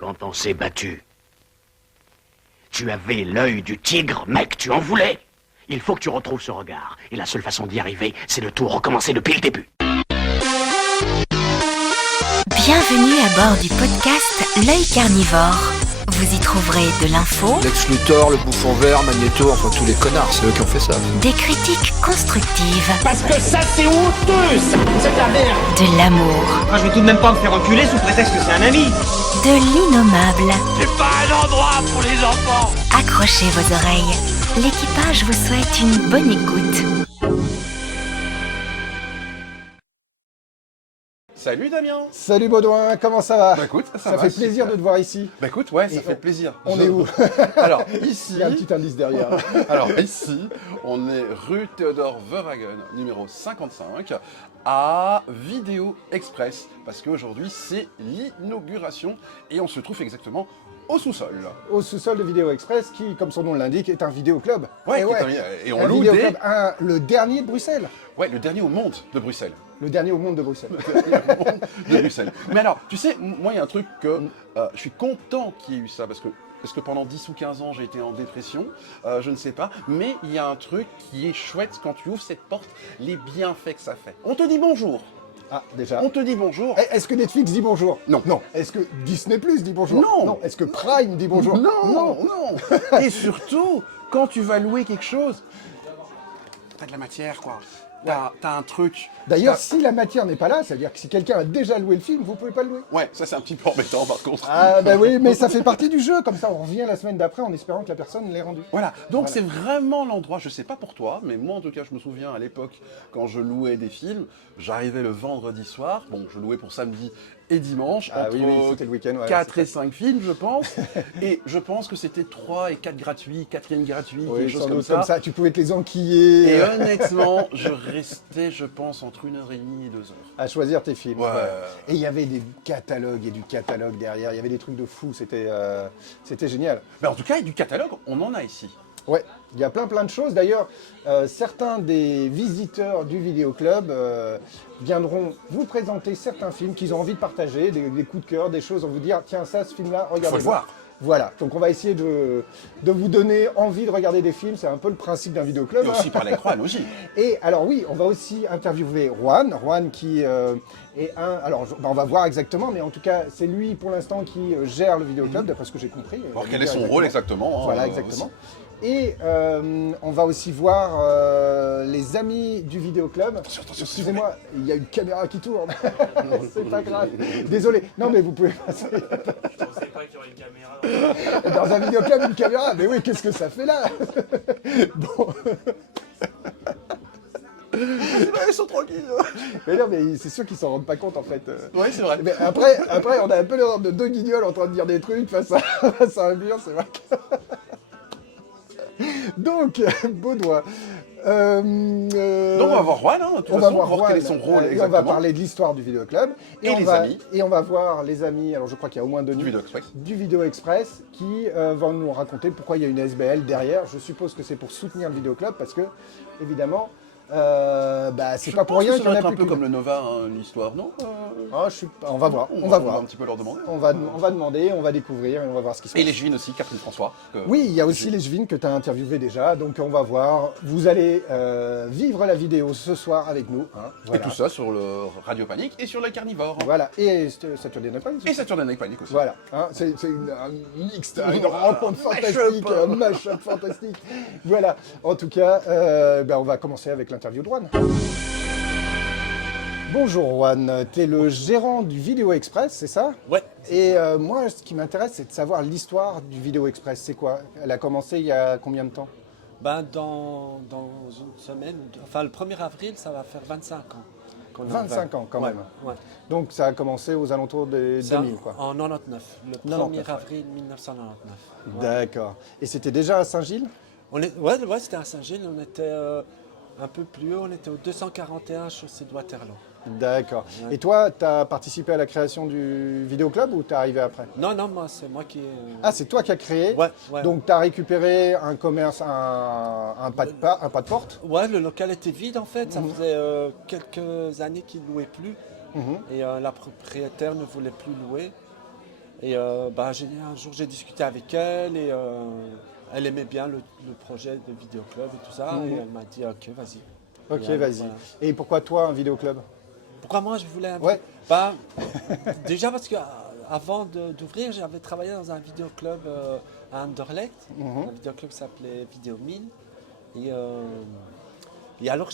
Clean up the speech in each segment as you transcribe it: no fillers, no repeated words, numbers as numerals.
Quand on s'est battu, tu avais l'œil du tigre, mec, tu en voulais. Il faut que tu retrouves ce regard. Et la seule façon d'y arriver, c'est de tout recommencer depuis le début. Bienvenue à bord du podcast L'œil carnivore. Vous y trouverez de l'info, Lex Luthor, le bouffon vert, Magneto, enfin tous les connards, c'est eux qui ont fait ça. des critiques constructives, Parce que ça c'est honteux, ça c'est de la merde. de l'amour, Moi, je vais tout de même pas me faire enculer sous prétexte que c'est un ami. de l'innommable. C'est pas un endroit pour les enfants. Accrochez vos oreilles. L'équipage vous souhaite une bonne écoute. Salut Damien. Salut Baudouin, comment ça va? Bah écoute, ça Ça va, fait plaisir super. de te voir ici. Bah écoute, ouais, ça Et fait plaisir. On est où? Alors ici, Il y a un petit indice derrière. alors ici, on est rue Théodore Verhagen, numéro 55, à Vidéo Express, parce qu'aujourd'hui c'est l'inauguration et on se trouve exactement au sous-sol. Au sous-sol de Vidéo Express, qui, comme son nom l'indique, est un vidéoclub. Ouais, Et et on un loue vidéoclub, le dernier de Bruxelles. Ouais, le dernier au monde de Bruxelles. Le dernier au monde de Bruxelles. De Bruxelles. Mais alors, tu sais, moi il y a un truc que je suis content qu'il y ait eu ça, parce que pendant 10 ou 15 ans j'ai été en dépression, je ne sais pas, mais il y a un truc qui est chouette quand tu ouvres cette porte, les bienfaits que ça fait. On te dit bonjour. Ah, déjà. On te dit bonjour. Est-ce que Netflix dit bonjour? Non. Non. Est-ce que Disney Plus dit bonjour? Non. Est-ce que Prime dit bonjour? Non. Et surtout, quand tu vas louer quelque chose, t'as de la matière, quoi. T'as un truc. D'ailleurs, si la matière n'est pas là, c'est-à-dire que si quelqu'un a déjà loué le film, vous pouvez pas le louer. Ouais, ça c'est un petit peu embêtant par contre. Ah bah oui, mais ça fait partie du jeu, comme ça on revient la semaine d'après en espérant que la personne l'ait rendu. Voilà, donc c'est vraiment l'endroit, je sais pas pour toi, mais moi en tout cas je me souviens à l'époque quand je louais des films, j'arrivais le vendredi soir, bon je louais pour samedi et dimanche, Ah entre oui, c'était le week-end, ouais, 4 c'est et 5 films je pense, et je pense que c'était 3 et 4 gratuits, 4e gratuit, Oui, quelque chose sans comme doute ça. tu pouvais te les enquiller. Et honnêtement, je restais je pense entre 1h30 et 2 heures. À choisir tes films. Ouais. Et il y avait des catalogues et du catalogue derrière, il y avait des trucs de fou, c'était génial. Mais en tout cas, il y a du catalogue, on en a ici. Ouais, il y a plein de choses. D'ailleurs, certains des visiteurs du vidéoclub viendront vous présenter certains films qu'ils ont envie de partager, des coups de cœur, des choses, on vous dire, tiens ça, ce film-là, regardez. Faut le voir. Voilà, donc on va essayer de vous donner envie de regarder des films, c'est un peu le principe d'un vidéoclub. Et aussi par les croix, aussi. Et alors oui, on va aussi interviewer Juan qui est alors on va voir exactement, mais en tout cas c'est lui pour l'instant qui gère le vidéoclub, d'après ce que j'ai compris. Alors quel est son rôle exactement, hein, Voilà, exactement. Et on va aussi voir les amis du vidéoclub. Excusez-moi, il y a une caméra qui tourne. C'est pas grave. Désolé. Non mais vous pouvez passer. Je pensais pas qu'il y aurait une caméra. Dans un vidéoclub, une caméra. Mais oui, qu'est-ce que ça fait là? Bon. Ils sont tranquilles. Mais non, mais c'est sûr qu'ils s'en rendent pas compte en fait. Oui, c'est vrai. Mais après, on a un peu l'air de deux guignols en train de dire des trucs face à un mur, c'est vrai. Donc, Baudouin. Donc on va voir Juan, hein, de toute On façon, va voir voir quel est Juan, son rôle et exactement. on va parler de l'histoire du vidéoclub. Et les amis. Et on va voir les amis, alors je crois qu'il y a au moins deux Du nuits, Vidéo Express. du Vidéo Express, qui vont nous raconter pourquoi il y a une SBL derrière. Je suppose que c'est pour soutenir le vidéoclub, parce que, évidemment, c'est pas pour rien qu'il y en a un plus peu qu'une. comme le Nova, hein, l'histoire, non On va voir, on va un petit peu leur demander. On va demander, on va découvrir et on va voir ce qui se passe. Et les Jevines aussi, Catherine François. Oui, il y a aussi les Jevines que tu as interviewé déjà, donc on va voir. Vous allez vivre la vidéo ce soir avec nous. Hein, Et voilà. tout ça sur le Radio Panique et sur le Carnivore. Voilà, et Saturday Night Live. Et Saturday Night Panique aussi. Voilà, hein, c'est un mix, une rencontre fantastique, un mash-up fantastique. Voilà, en tout cas, on va commencer avec l'interview de Juan. Bonjour Juan, tu es le gérant du Vidéo Express, c'est ça? Ouais. Et moi, ce qui m'intéresse, c'est de savoir l'histoire du Vidéo Express. C'est quoi? Elle a commencé il y a combien de temps? Dans une semaine, enfin le 1er avril, ça va faire 25 ans. qu'on est 25 ans quand Ouais, même. ouais. Donc ça a commencé aux alentours des C'est 2000 quoi. En 99, le 99, 1er avril 1999. Ouais. D'accord. Et c'était déjà à Saint-Gilles? Ouais, c'était à Saint-Gilles, on était un peu plus haut, on était au 241 chaussée de Waterloo. D'accord. Ouais. Et toi, tu as participé à la création du vidéoclub ou tu es arrivé après? Non, c'est moi qui... Ah, c'est toi qui as créé? Ouais. Donc tu as récupéré un commerce, un pas de porte? Ouais, le local était vide en fait, ça Mhm. faisait quelques années qu'il ne louait plus. Mhm. Et la propriétaire ne voulait plus louer. Et un jour, j'ai discuté avec elle et elle aimait bien le projet de vidéoclub et tout ça. Et elle m'a dit, ok, vas-y. Ok, Et, vas-y. voilà. Et pourquoi toi, un vidéoclub? Pourquoi moi, je voulais Ouais. Déjà parce qu'avant d'ouvrir, j'avais travaillé dans un vidéoclub à Anderlecht. Un vidéoclub qui s'appelait Vidéo Mine. Et alors,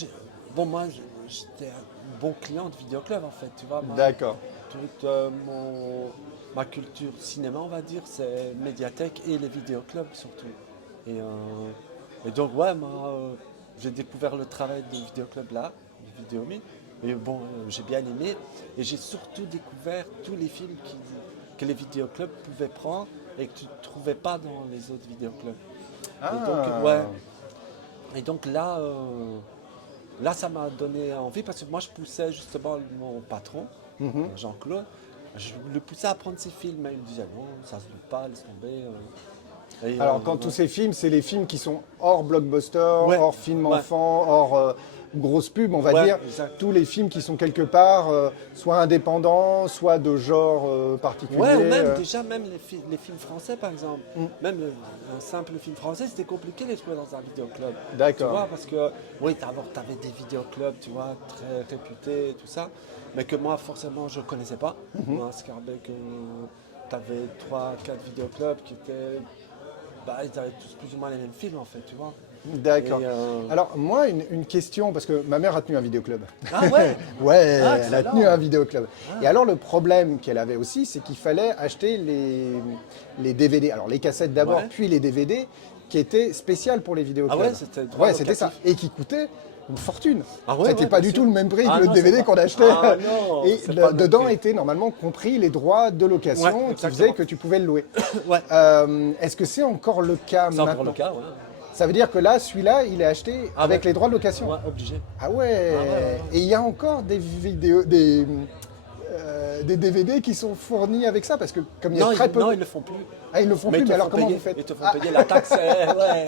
moi, j'étais un bon client de vidéoclub en fait, tu vois. D'accord. Toute ma culture cinéma, on va dire, c'est médiathèque et les vidéoclubs surtout. Et donc, ouais, moi, j'ai découvert le travail des vidéoclubs là, de Vidéo Mine. Et bon, j'ai bien aimé. Et j'ai surtout découvert tous les films que les vidéoclubs pouvaient prendre et que tu ne trouvais pas dans les autres vidéoclubs. Et donc là, ça m'a donné envie parce que moi, je poussais justement mon patron, Jean-Claude. Je le poussais à prendre ses films. Mais il me disait non, ça se doute pas, laisse tomber. Alors, quand tous ces films, c'est les films qui sont hors blockbuster, Ouais. hors film enfant, hors grosse pub, on va dire. Exact. Tous les films qui sont quelque part, soit indépendants, soit de genre particulier. Ouais, ou même déjà même les films français par exemple. Même un simple film français, c'était compliqué de les trouver dans un vidéoclub. D'accord. Tu vois, parce que oui, t'avais des vidéoclubs, tu vois, très réputés et tout ça, mais que moi forcément je connaissais pas. Moi, Scarbeck, t'avais 3-4 vidéoclubs qui étaient, ils avaient tous plus ou moins les mêmes films en fait, tu vois. D'accord. Et, Alors, moi, une question, parce que ma mère a tenu un vidéoclub. Ah ouais. Ouais, elle a excellent. tenu un vidéoclub. Et alors, le problème qu'elle avait aussi, c'est qu'il fallait acheter les DVD. Alors, les cassettes d'abord, Ouais. puis les DVD, qui étaient spéciales pour les vidéoclubs. Ah ouais, c'était droit Ouais, c'était ça. locatif. Et qui coûtaient une fortune. Ah ouais, C'était ouais, pas bien du sûr. tout le même prix Ah que le non, DVD c'est qu'on pas- achetait. Ah non, Et c'est pas le même dedans prix. étaient normalement compris les droits de location Ouais, qui exactement. faisaient que tu pouvais le louer. Ouais. Est-ce que c'est encore le cas C'est maintenant? encore le cas, ouais. Ça veut dire que là, celui-là, il est acheté Ah avec ouais. les droits de location. Ouais, obligé. Ah ouais. Ah ouais. Et il y a encore des vidéos, des DVD qui sont fournis avec ça parce que comme il y a Non, très peu. non, ils le font plus. Ah, ils le font Mais plus. ils te Mais alors font comment payer, vous faites? ils te font Ah, payer la taxe. Ouais.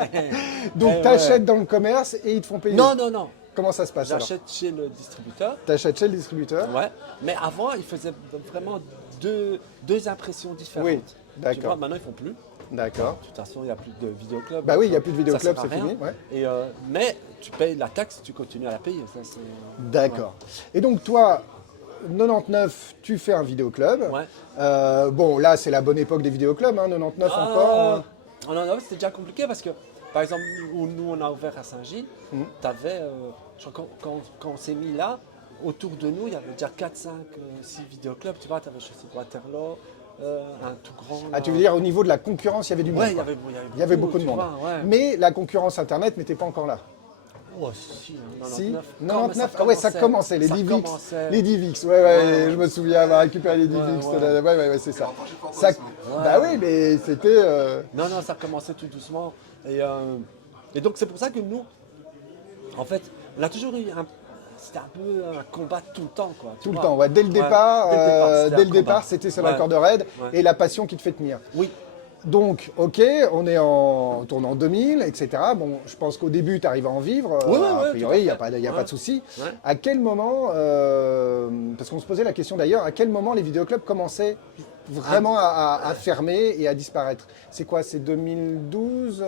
donc Ouais, t'achètes ouais. dans le commerce et ils te font payer. Non, non, non. Comment ça se passe alors? J'achète chez le distributeur. T'achètes chez le distributeur. Ouais. Mais avant, ils faisaient vraiment deux impressions différentes. Oui, Tu d'accord. vois, maintenant, ils font plus. D'accord. De toute façon, il n'y a plus de vidéoclub. Bah oui, il n'y a plus de Ça vidéoclub, sert à c'est rien. fini. Ouais. Et, mais tu payes la taxe, tu continues à la payer. Ça, c'est... D'accord. Et donc toi, 99, tu fais un vidéoclub. Ouais. Bon, là, c'est la bonne époque des vidéoclubs, hein, 99 encore. Non, c'était déjà compliqué parce que, par exemple, où nous, on a ouvert à Saint-Gilles, tu avais, quand on s'est mis là, autour de nous, il y avait déjà 4, 5, 6 vidéoclubs. Tu vois, tu avais Chaussée de Waterloo, un tout grand. Ah, tu veux dire au niveau de la concurrence, il y avait du monde. Ouais, quoi. il y avait beaucoup de tu monde. vois, ouais. Mais la concurrence Internet n'était pas encore là. Oh, si, hein, Si, 99. 99, ah ouais, ça commençait, les Ça Divix. commençait. Les Divix, ouais, Ouais. je me souviens avoir récupéré les Divix. Ouais, c'est ça. Bah oui, mais c'était. Non, ça commençait tout doucement. Et donc, c'est pour ça que nous, en fait, on a toujours eu c'était un peu un combat tout le temps, quoi. Tout le temps, ouais. Dès le départ, c'était un combat. c'était sur la Ouais. corde raide Ouais. et la passion qui te fait tenir. Oui. Donc, ok, on est en tournant 2000, etc. Bon, je pense qu'au début, tu arrives à en vivre. Ouais, a tout priori, à il n'y a fait. pas, y a Ouais. pas de souci. Ouais. À quel moment, parce qu'on se posait la question d'ailleurs, à quel moment les vidéoclubs commençaient vraiment à fermer et à disparaître? C'est quoi, c'est 2012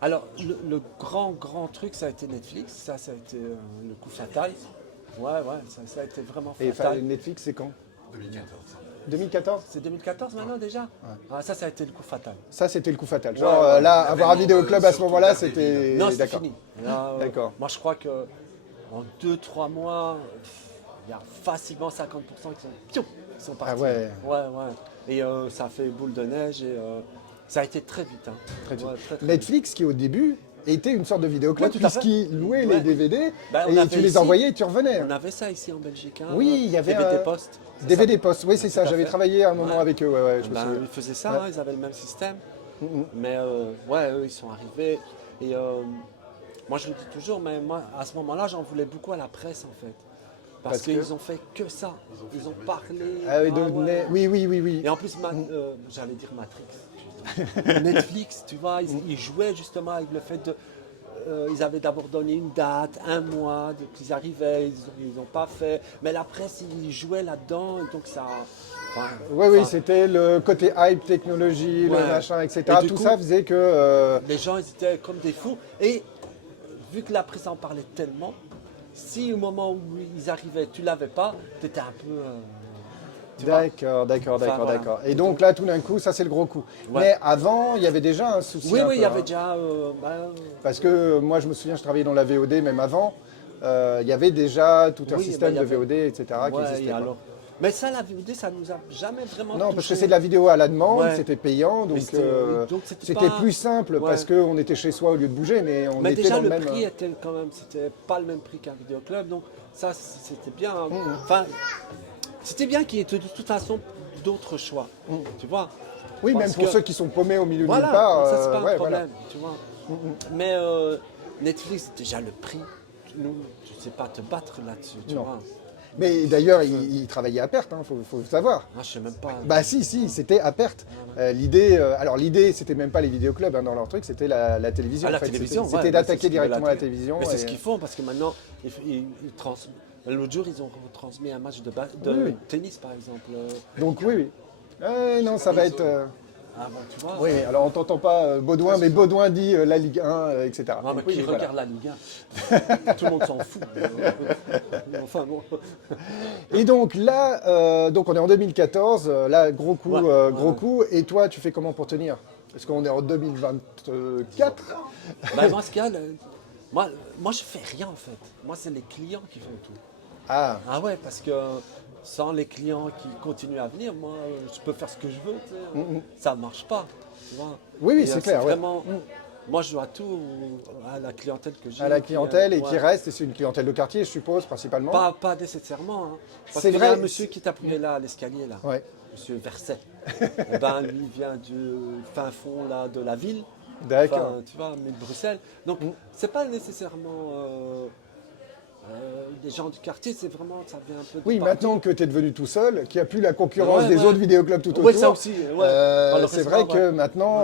Alors, le grand truc, ça a été Netflix. Ça a été le coup fatal. Ouais, ça a été vraiment Et fatal. Netflix, c'est quand? 2014. C'est 2014 maintenant déjà. Ah, ça a été le coup fatal. Ça, c'était le coup fatal. Ouais, Genre, ouais. là, avoir un vidéoclub à ce moment-là, c'était... Non, c'était D'accord. fini. Là, D'accord. Moi, je crois que en 2-3 mois, il y a facilement 50% qui sont partis. Ah ouais. Ouais. Et ça a fait boule de neige et ça a été très vite. Hein. Très vite. Ouais, très Netflix, qui au début était une sorte de vidéoclub, Ouais, tout à fait. puisqu'il louait Ouais. les DVD Bah, on et avait tu les ici- envoyais et tu revenais. On avait ça ici en Belgique. Hein, Oui, il y avait DVD Post. c'est DVD ça. Post, oui, c'est ça. Tout à J'avais fait. travaillé un moment Ouais. avec eux, ouais, je me Ben, souviens. ils faisaient ça, Ouais. hein, ils avaient le même système. Mhm. Mais ouais, eux, ils sont arrivés. Et moi, je le dis toujours, mais moi, à ce moment-là, j'en voulais beaucoup à la presse, en fait. Parce Parce que- qu'ils ont fait que ça. Ils ont parlé. Ah oui, ouais. oui. Et en plus, j'allais dire Matrix. Netflix, tu vois, ils jouaient justement avec le fait de ils avaient d'abord donné une date, un mois, qu'ils arrivaient, ils n'ont pas fait. Mais la presse, ils jouaient là-dedans, et donc ça... Oui, c'était le côté hype, technologie, le Ouais. machin, etc. Et du Tout coup, ça faisait que... Les gens, ils étaient comme des fous. Et vu que la presse en parlait tellement, si au moment où ils arrivaient, tu l'avais pas, tu étais un peu... tu vois. D'accord. voilà. Et donc là, tout d'un coup, ça c'est le gros coup. Ouais. Mais avant, il y avait déjà un souci. Oui, un oui, peu, il y avait hein. déjà... Parce que moi, je me souviens, je travaillais dans la VOD même avant. Il y avait déjà tout un Oui, système il y de avait- VOD, etc. qui ouais, existait. et quoi. alors... Mais ça, la VOD, ça nous a jamais vraiment Non, parce que touché. c'est de la vidéo à la demande, Ouais. c'était payant, donc donc c'était c'était pas- plus simple Ouais. parce qu'on était chez soi au lieu de bouger, mais on Mais était déjà, dans le le même... prix était quand même... C'était pas le même prix qu'un vidéoclub, donc ça, c'était bien. Mmh. Enfin, c'était bien qu'il y ait de toute façon d'autres choix, tu vois. Oui, Parce même pour que- ceux qui sont paumés au milieu de Voilà, nulle part. ça c'est pas ouais, un voilà. problème, tu vois. Mais Netflix, déjà le prix, nous, tu sais pas te battre là-dessus, tu Non. vois. Mais d'ailleurs, il travaillait à perte, faut le savoir. Ah, je sais même pas. Bah si, c'était à perte. L'idée, c'était même pas les vidéoclubs dans leur truc, c'était la télévision. Ah, la en fait. télévision, C'était ouais, mais d'attaquer c'est ce qu'ils veulent directement la attaquer. télévision. Mais c'est et- ce qu'ils font parce que maintenant, l'autre jour, ils ont retransmis un match de Oui. tennis, par exemple. Donc oui. Non, ça va être... Ah bon, tu vois. Oui, alors on t'entend pas Baudouin, mais Baudouin dit la Ligue 1, etc. Non, mais Oui, qui voilà. regarde la Ligue 1 Tout le monde s'en fout. Enfin bon. Et donc là, donc on est en 2014, là gros coup, Ouais, gros ouais. coup. Et toi, tu fais comment pour tenir? Parce qu'on est en 2024. Bah, moi, ce qu'il y a, moi, je fais rien en fait. Moi, c'est les clients qui font tout. Ah, Ah ouais, parce que sans les clients qui continuent à venir, moi, je peux faire ce que je veux. Tu sais. Ça ne marche pas. Tu vois. Oui, Et, c'est clair, ouais. Vraiment, moi, je dois tout à la clientèle que j'ai. à la clientèle et qui ouais. reste, et c'est une clientèle de quartier, je suppose, principalement. Pas nécessairement. Hein. Parce C'est qu'il y a vrai. un monsieur qui est appuyé là, à l'escalier, là. Ouais. Monsieur Verset. Eh ben, lui, il vient du fin fond là, de la ville. D'accord. Enfin, tu vois, mais de Bruxelles. Donc, c'est pas nécessairement des gens du quartier, c'est vraiment, ça vient un peu de Oui, partout. maintenant que tu es devenu tout seul, qu'il n'y a plus la concurrence des Ouais. autres vidéoclubs tout autour, Ouais, ça aussi, ouais. c'est vrai Malheureusement, que ouais. maintenant,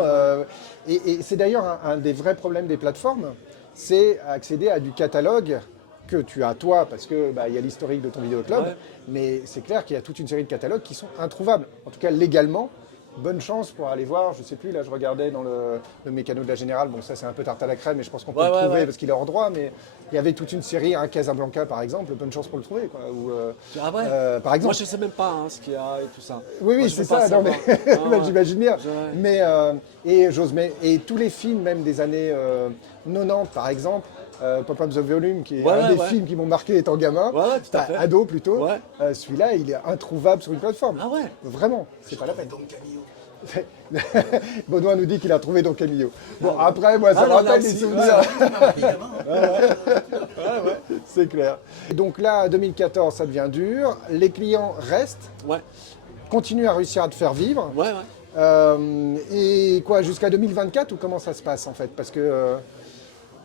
et c'est d'ailleurs un des vrais problèmes des plateformes, c'est accéder à du catalogue que tu as toi, parce que il y a l'historique de ton vidéoclub, Ouais. mais c'est clair qu'il y a toute une série de catalogues qui sont introuvables, en tout cas légalement. Bonne chance pour aller voir, je sais plus, là je regardais dans le mécano de la Générale, bon ça c'est un peu tarte à la crème, mais je pense qu'on peut Ouais, le ouais, trouver ouais. parce qu'il est hors droit, mais il y avait toute une série, un Casablanca par exemple, bonne chance pour le trouver. Quoi, ou, Ah ouais par exemple. Moi, je sais même pas hein, ce qu'il y a et tout ça. Oui, Moi, je c'est veux pas ça, non, mais savoir. Ah, ouais. j'imagine bien. Ouais. Mais, et tous les films, même des années 90 par exemple, Pop Up the Volume, qui est Ouais, un des ouais. films qui m'ont marqué étant gamin, Ouais, ouais, tout à enfin, fait. ado plutôt, Ouais. celui-là il est introuvable sur une plateforme. Ah ouais. Vraiment, c'est pas la peine. Baudouin nous dit qu'il a trouvé Don Camillo. Bon, après, moi, ça Ah, me non, là rappelle des aussi, souvenirs. C'est clair. Et donc là, 2014, ça devient dur. Les clients restent, Ouais, continuent à réussir à te faire vivre. ouais, ouais. Et quoi, jusqu'à 2024 ou comment ça se passe en fait? Parce que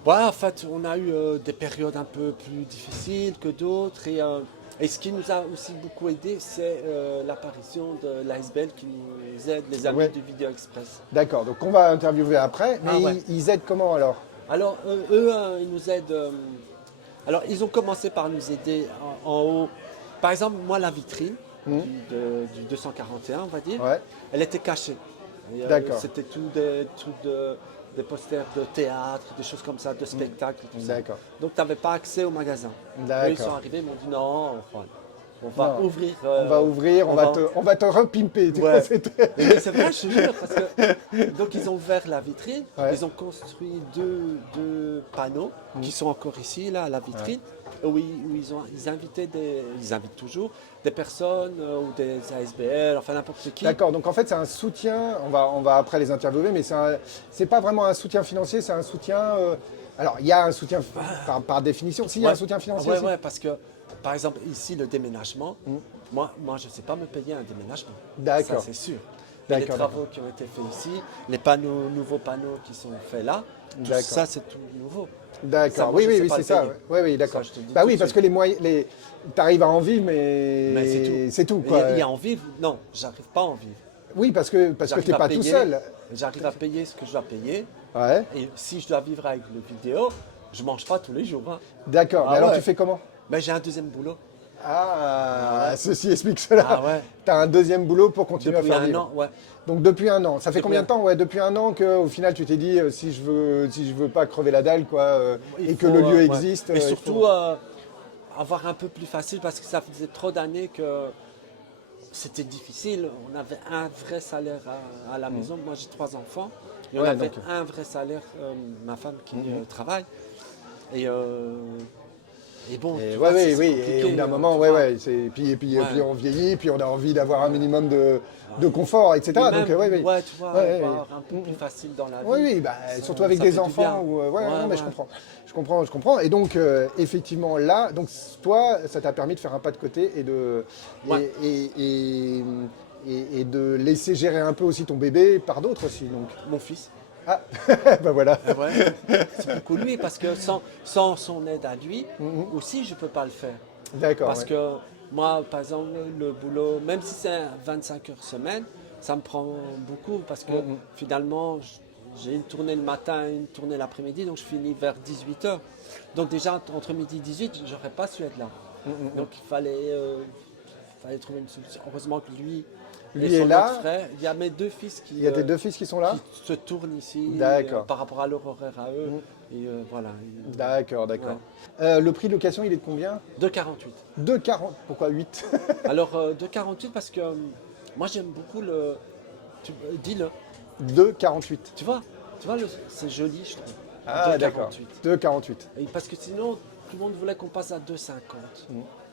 Ouais, en fait, on a eu des périodes un peu plus difficiles que d'autres. Et ce qui nous a aussi beaucoup aidé, c'est l'apparition de l'ASBL qui nous aide, les amis Ouais. du Vidéo Express. d'accord, donc on va interviewer après. Mais Ah ouais. ils aident comment alors? Alors, eux, ils nous aident. Alors, ils ont commencé par nous aider en haut. Par exemple, moi, la vitrine du 241, on va dire, Ouais, elle était cachée. Et, D'accord. C'était tout des trucs des posters de théâtre, des choses comme ça, de spectacles. Tout ça. d'accord. Donc, tu n'avais pas accès au magasin. D'accord. Eux, ils sont arrivés, ils m'ont dit non, enfin, on va Non. ouvrir. On va ouvrir, on va te repimper. tu vois, Ouais. c'était- Mais c'est vrai, je te jure, parce que donc ils ont ouvert la vitrine, Ouais. ils ont construit deux panneaux qui sont encore ici, là, à la vitrine, où ils invitaient ils invitent toujours des personnes ou des ASBL, enfin n'importe qui. D'accord, donc en fait c'est un soutien, on va après les interviewer, mais c'est pas vraiment un soutien financier, c'est un soutien... alors il y a un soutien par définition, s'il y a un soutien financier Ouais, aussi. ouais, parce que par exemple ici le déménagement, moi je ne sais pas me payer un déménagement. D'accord. Ça c'est sûr. Et les D'accord, travaux qui ont été faits ici, les nouveaux panneaux qui sont faits là, tout D'accord. ça c'est tout nouveau. Ça, D'accord, moi, oui, je oui, sais oui, pas c'est le ça. payer. Oui, oui, d'accord. Ça, je te dis Bah tout oui, de parce suite. que les moyens, t'arrives à en vivre, mais Mais c'est tout. c'est tout, Il quoi. y a en vivre? Non, j'arrive pas à en vivre. Oui, parce que J'arrive t'es à pas tout payer. seul. J'arrive à payer ce que je dois payer. Ouais. Et si je dois vivre avec le vidéo, je mange pas tous les jours. Hein. D'accord. Ah Mais alors ouais. tu fais comment? Ben, j'ai un deuxième boulot. Ah, ceci explique cela. Ah ouais. T'as un deuxième boulot pour continuer Depuis à faire un vivre. an, ouais. Donc depuis un an. Ça fait Depuis combien de temps? Ouais, depuis un an qu'au final tu t'es dit si je veux pas crever la dalle quoi, Il et que faut, le lieu ouais. existe. Et il surtout faut- avoir un peu plus facile parce que ça faisait trop d'années que c'était difficile. On avait un vrai salaire à la maison. Moi j'ai 3 enfants. Et on Ouais, avait donc- un vrai salaire, ma femme qui travaille. Et bon, Et tu ouais, vois, oui, c'est oui. compliqué, Et au bout d'un moment, tu ouais, vois. ouais. Puis Ouais. on vieillit, puis on a envie d'avoir un minimum de confort, etc. Et Donc même, ouais, ouais. ouais, tu vois, Ouais, avoir un peu plus facile dans la vie. Oui, oui, bah, Ça- surtout avec ça des fait du bien. enfants. Ou, ouais, non, mais je ouais. comprends. Et donc, effectivement, là, donc toi, ça t'a permis de faire un pas de côté et Ouais. et de laisser gérer un peu aussi ton bébé par d'autres aussi. Donc. Mon fils. Ah, bah voilà. Ah ouais. C'est beaucoup lui parce que sans son aide à lui, aussi je peux pas le faire. D'accord. Parce ouais. que moi, par exemple, le boulot, même si c'est 25 heures semaine, ça me prend beaucoup parce que finalement, j'ai une tournée le matin, une tournée l'après-midi, donc je finis vers 18 heures. Donc déjà, entre midi et 18, j'aurais pas su être là. Donc il fallait trouver une solution. Heureusement que lui Lui et son est là. autre frère, il y a mes 2 fils qui, Il y a tes 2 fils qui sont là? qui se tournent ici D'accord. par rapport à leur horaire à eux. Et voilà. D'accord. Le prix de location, il est de combien? 2,48. 2,40. Pourquoi 8? Alors, 2,48 parce que moi j'aime beaucoup le. Dis-le. 2,48. Tu vois, c'est joli, je trouve. Ah, 2,48. d'accord. 2,48. Et parce que sinon, tout le monde voulait qu'on passe à 2,50.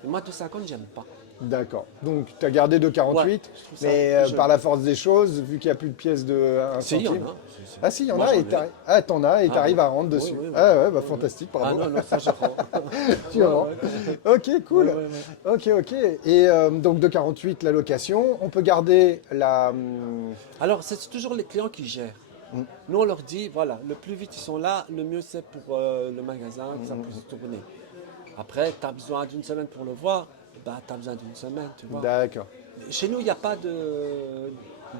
Et moi, 2,50, j'aime pas. D'accord. Donc, tu as gardé 2,48, Ouais, je trouve ça mais plus joli. par la force des choses, vu qu'il n'y a plus de pièces de 1 Si, il y en centime. a. Ah si, il y en Moi, a, j'en et ai. t'en as, et Ah, t'arrives ouais. à rendre dessus. Oui, oui, oui. Ah ouais, bah fantastique, Ah bravo. non, non, ça je rends. Tu rends. Ok, cool. Ouais, ouais, Ok. Et donc 2,48 la location. On peut garder la... Alors, c'est toujours les clients qui gèrent. Nous, on leur dit, voilà, le plus vite ils sont là, le mieux c'est pour le magasin, que ça puisse tourner. Après, tu as besoin d'une semaine pour le voir, bah, tu as besoin d'une semaine, tu vois. D'accord. Chez nous, il n'y a pas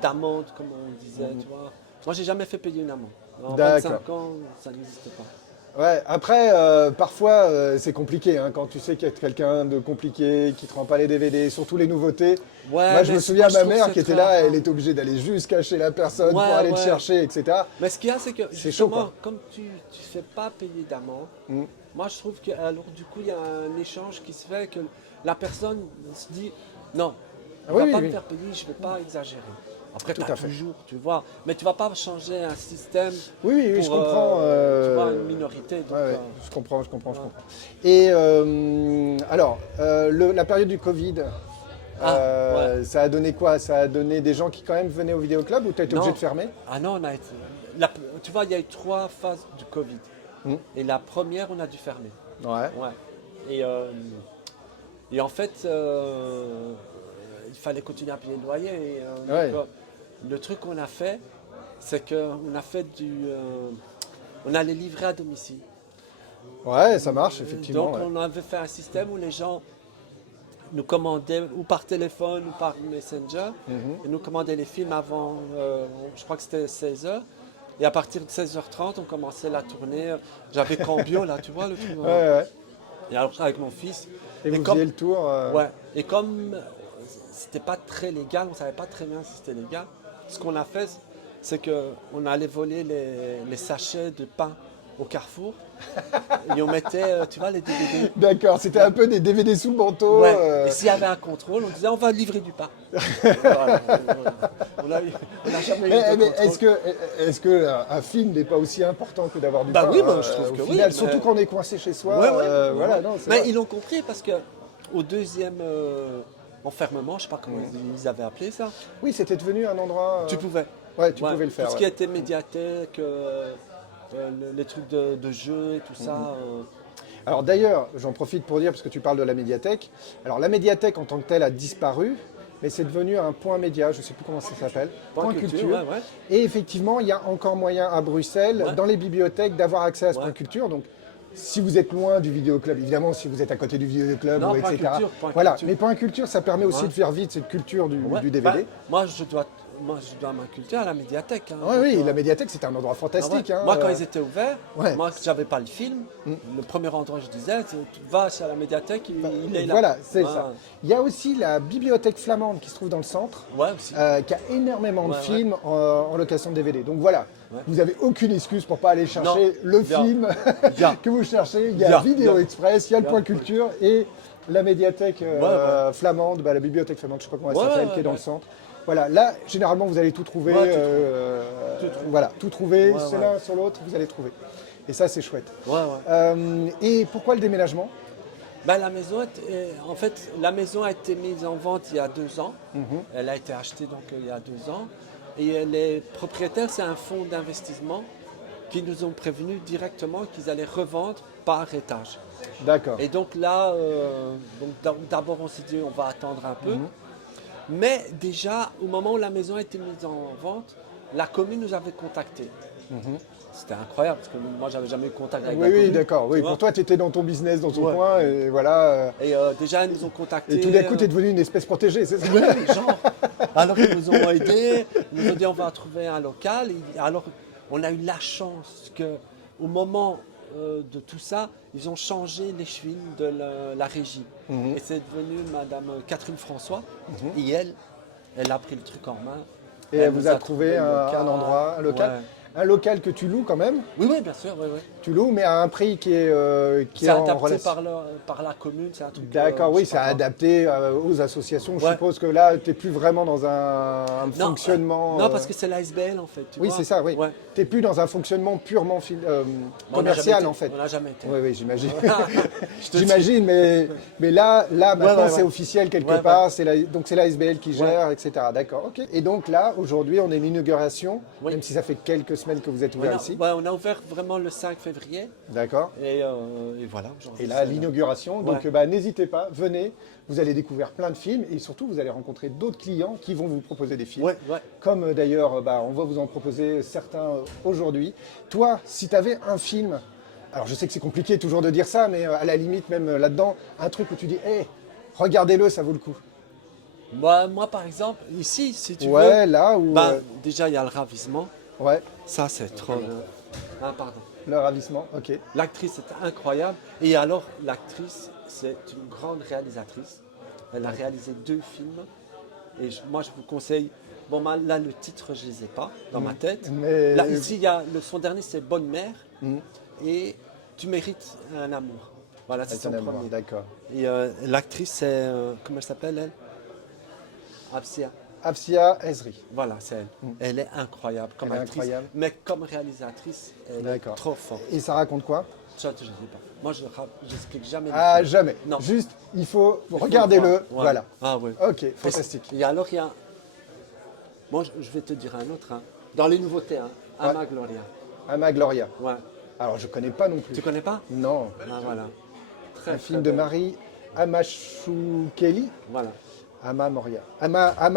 d'amende, comme on disait, tu vois. Moi, j'ai jamais fait payer une amende. En D'accord. 25 ans, ça n'existe pas. Ouais, après, parfois, c'est compliqué, hein, quand tu sais qu'il y a quelqu'un de compliqué, qui ne te rend pas les DVD, surtout les nouveautés. Ouais, Moi, je mais me souviens, je ma trouve mère que qui c'est était très là, rare. elle était obligée d'aller jusqu'à chez la personne pour Ouais, aller le ouais. chercher, etc. Mais ce qu'il y a, c'est que C'est chaud, justement, quoi. comme tu ne fais pas payer d'amende, moi, je trouve que alors, du coup, il y a un échange qui se fait que la personne se dit non, Ah on ne oui, va pas oui, me oui. faire payer, je ne vais pas exagérer. Après, tu Tout à as fait. toujours, tu vois, mais tu ne vas pas changer un système Oui, pour je comprends. tu vois, une minorité. Donc, Ouais, ouais, je comprends. Et alors, la période du Covid, Ouais. ça a donné quoi? Ça a donné des gens qui quand même venaient au vidéoclub ou tu as été Non. obligé de fermer? Ah non, on a été. Tu vois, il y a eu 3 phases du Covid. Et la première, on a dû fermer. Ouais. Ouais. Et en fait, il fallait continuer à payer le loyer. Et, Ouais. donc, le truc qu'on a fait, c'est qu'on a fait on allait livrer à domicile. Ouais, ça marche, effectivement. Donc ouais. on avait fait un système où les gens nous commandaient ou par téléphone ou par Messenger. Et nous commandaient les films avant, je crois que c'était 16h. Et à partir de 16h30, on commençait la tournée. J'avais Cambio, là, tu vois le truc. Ouais. Et alors avec mon fils. Et vous comme- faisiez le tour. Ouais. Et comme c'était pas très légal, on savait pas très bien si c'était légal. Ce qu'on a fait, c'est qu'on allait voler les sachets de pain au Carrefour et on mettait, tu vois, les DVD. D'accord, c'était un peu des DVD sous le manteau. Ouais. Et s'il y avait un contrôle, on disait on va livrer du pain. Voilà. On a jamais eu de Mais contrôle. est-ce que un film n'est pas aussi important que d'avoir du Bah pain, oui, moi, je trouve au que oui, final, mais- surtout quand on est coincé chez soi. Ouais, ouais. Voilà, non, c'est Mais vrai. ils l'ont compris parce que au deuxième enfermement, je sais pas comment ils avaient appelé ça, Oui, c'était devenu un endroit. tu pouvais. Ouais, tu Ouais, pouvais le faire. Tout ce ouais. qui était médiathèque, les trucs de jeux et tout ça. Alors d'ailleurs, j'en profite pour dire, parce que tu parles de la médiathèque. Alors la médiathèque en tant que telle a disparu, mais c'est devenu un point média, je ne sais plus comment ça s'appelle. Point culture, ouais. Et effectivement, il y a encore moyen à Bruxelles, Ouais. dans les bibliothèques, d'avoir accès à ce Ouais. point culture. Donc si vous êtes loin du vidéoclub, évidemment, si vous êtes à côté du vidéoclub, Non, ou point etc. culture, point voilà, culture. mais point culture, ça permet aussi Ouais. de faire vite cette culture du Ouais. DVD. Bah, moi, je dois moi, je dois ma culture à la médiathèque. Hein, Oui, donc, oui, la médiathèque, c'est un endroit fantastique. ah ouais. Hein, Moi, quand ils étaient ouverts, ouais. moi, j'avais pas le film. Le premier endroit, je disais, tu vas à la médiathèque, il est là. Voilà, c'est Ah. ça. Il y a aussi la bibliothèque flamande qui se trouve dans le centre, Ouais, aussi. qui a énormément de Ouais, films en location de DVD. Donc voilà, Ouais. vous n'avez aucune excuse pour pas aller chercher Non, le bien. film Bien. que vous cherchez. Il y a Bien, Vidéo bien. Express, il y a le Bien. Point Culture et la médiathèque ouais. flamande, la bibliothèque flamande, je ne sais pas comment elle Ouais, s'appelle, ouais, qui est dans ouais. le centre. Voilà, là, généralement, vous allez tout trouver. Ouais, tout trouver. Voilà, tout trouver, Ouais, c'est ouais. l'un sur l'autre, vous allez trouver. Et ça, c'est chouette. Ouais, ouais. Et pourquoi le déménagement? Ben, la maison, en fait, la maison a été mise en vente il y a 2 ans. Elle a été achetée donc il y a 2 ans. Et les propriétaires, c'est un fonds d'investissement qui nous ont prévenus directement qu'ils allaient revendre par étage. D'accord. Et donc là, d'abord on s'est dit on va attendre un peu. Mais déjà, au moment où la maison a été mise en vente, la commune nous avait contactés. C'était incroyable parce que moi j'avais jamais eu contact avec la Oui, commune. d'accord. Oui, tu vois. pour toi, tu étais dans ton business, dans ton Ouais. coin, et voilà. Et déjà ils nous ont contactés. Et tout d'un coup, tu es devenu une espèce protégée, c'est ça? Ouais, genre. Alors ils nous ont aidés, ils nous ont dit on va trouver un local. Et alors on a eu la chance qu'au moment de tout ça, ils ont changé les chevines de la régie. Et c'est devenu Madame Catherine François. Et elle a pris le truc en main. Et elle nous vous a trouvé le un local. endroit, un local. Ouais. Un local que tu loues quand même. Oui, oui, bien sûr, oui, oui. Tu loues, mais à un prix qui est C'est en adapté relation. par la commune, c'est un truc. D'accord, oui, je sais c'est pas quoi. adapté aux associations. Je Ouais. suppose que là, tu n'es plus vraiment dans un Non, fonctionnement. Non, parce que c'est l'ASBL en fait. tu Oui, vois. c'est ça, oui. Ouais. Tu n'es plus dans un fonctionnement purement Mais on n'a jamais commercial, été. en fait. On n'a jamais été. Oui, oui, j'imagine. Je te dis. J'imagine, mais là maintenant, ouais, c'est ouais. officiel quelque Ouais, part. Donc c'est l'ASBL qui gère, etc. D'accord, ok. Et donc là, aujourd'hui, on est l'inauguration, Oui. même si ça fait quelques semaines que vous êtes ouvert ici. On a ouvert vraiment le 5 février. D'accord. Et voilà. aujourd'hui, Et là, c'est l'inauguration, donc Ouais. n'hésitez pas, venez, vous allez découvrir plein de films et surtout vous allez rencontrer d'autres clients qui vont vous proposer des films. Ouais, ouais. Comme d'ailleurs, on va vous en proposer certains aujourd'hui. Toi, si tu avais un film, alors je sais que c'est compliqué toujours de dire ça, mais à la limite même là-dedans, un truc où tu dis, hé, regardez-le, ça vaut le coup. Moi, par exemple, ici, si tu Ouais, veux. là où... Déjà, il y a le ravissement. ouais, Ça, c'est trop. Ah, pardon. le ravissement, ok. L'actrice est incroyable. Et alors, l'actrice, c'est une grande réalisatrice. Elle a réalisé 2 films. Et moi, je vous conseille. Bon, là, le titre, je ne les ai pas dans ma tête. Mais- Là, ici, il y a son dernier, c'est Bonne Mère. Et Tu mérites un amour. Voilà, c'est Avec son un amour, premier. d'accord. Et l'actrice, c'est. Comment elle s'appelle, elle Afsia. Afsia Ezri. Voilà, c'est elle. Elle est incroyable comme Elle est actrice. incroyable. Mais comme réalisatrice, elle est D'accord. trop forte. Et ça raconte quoi? Ça, je ne sais pas. Moi, je n'explique jamais. les Ah, films. jamais. Non. Juste, il faut, Il faut regardez-le, le voir. Ouais. voilà. Ah oui. Ok, fantastique. Et alors, il y a. Moi, je vais te dire un autre. Hein. Dans les nouveautés, hein. Ama Gloria. Ama Gloria. Ouais. Alors, je connais pas non plus. Tu connais pas Non. Ah, voilà. Très, Un très film de belle. Marie Amachukeli. Voilà. Ama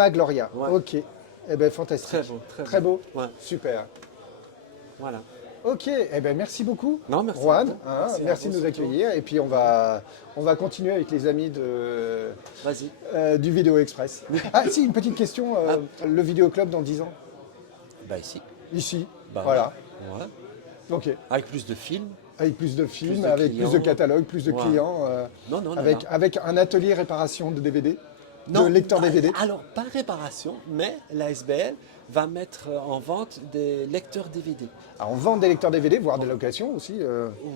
Gloria. Ouais. Ok. Eh ben fantastique. Très beau. Très beau. Ouais. Super. Voilà. Ok. Eh ben merci beaucoup. Non, merci à Juan. vous. Hein, Merci à merci vous de nous surtout. accueillir. Et puis on va continuer avec les amis Vas-y. du Vidéo Express. Ah si, une petite question. Le Vidéo Club dans 10 ans. Bah, ici. Ici. Bah, Voilà. Ouais. Ok. Avec plus de films. Avec plus de films, de avec plus de clients. catalogues, plus de Ouais. clients. Non, non, non, avec, non. avec un atelier réparation de DVD. De lecteur bah, DVD. Alors, pas réparation, mais la SBL va mettre en vente des lecteurs DVD. Alors, on vend des lecteurs DVD, voire des locations aussi.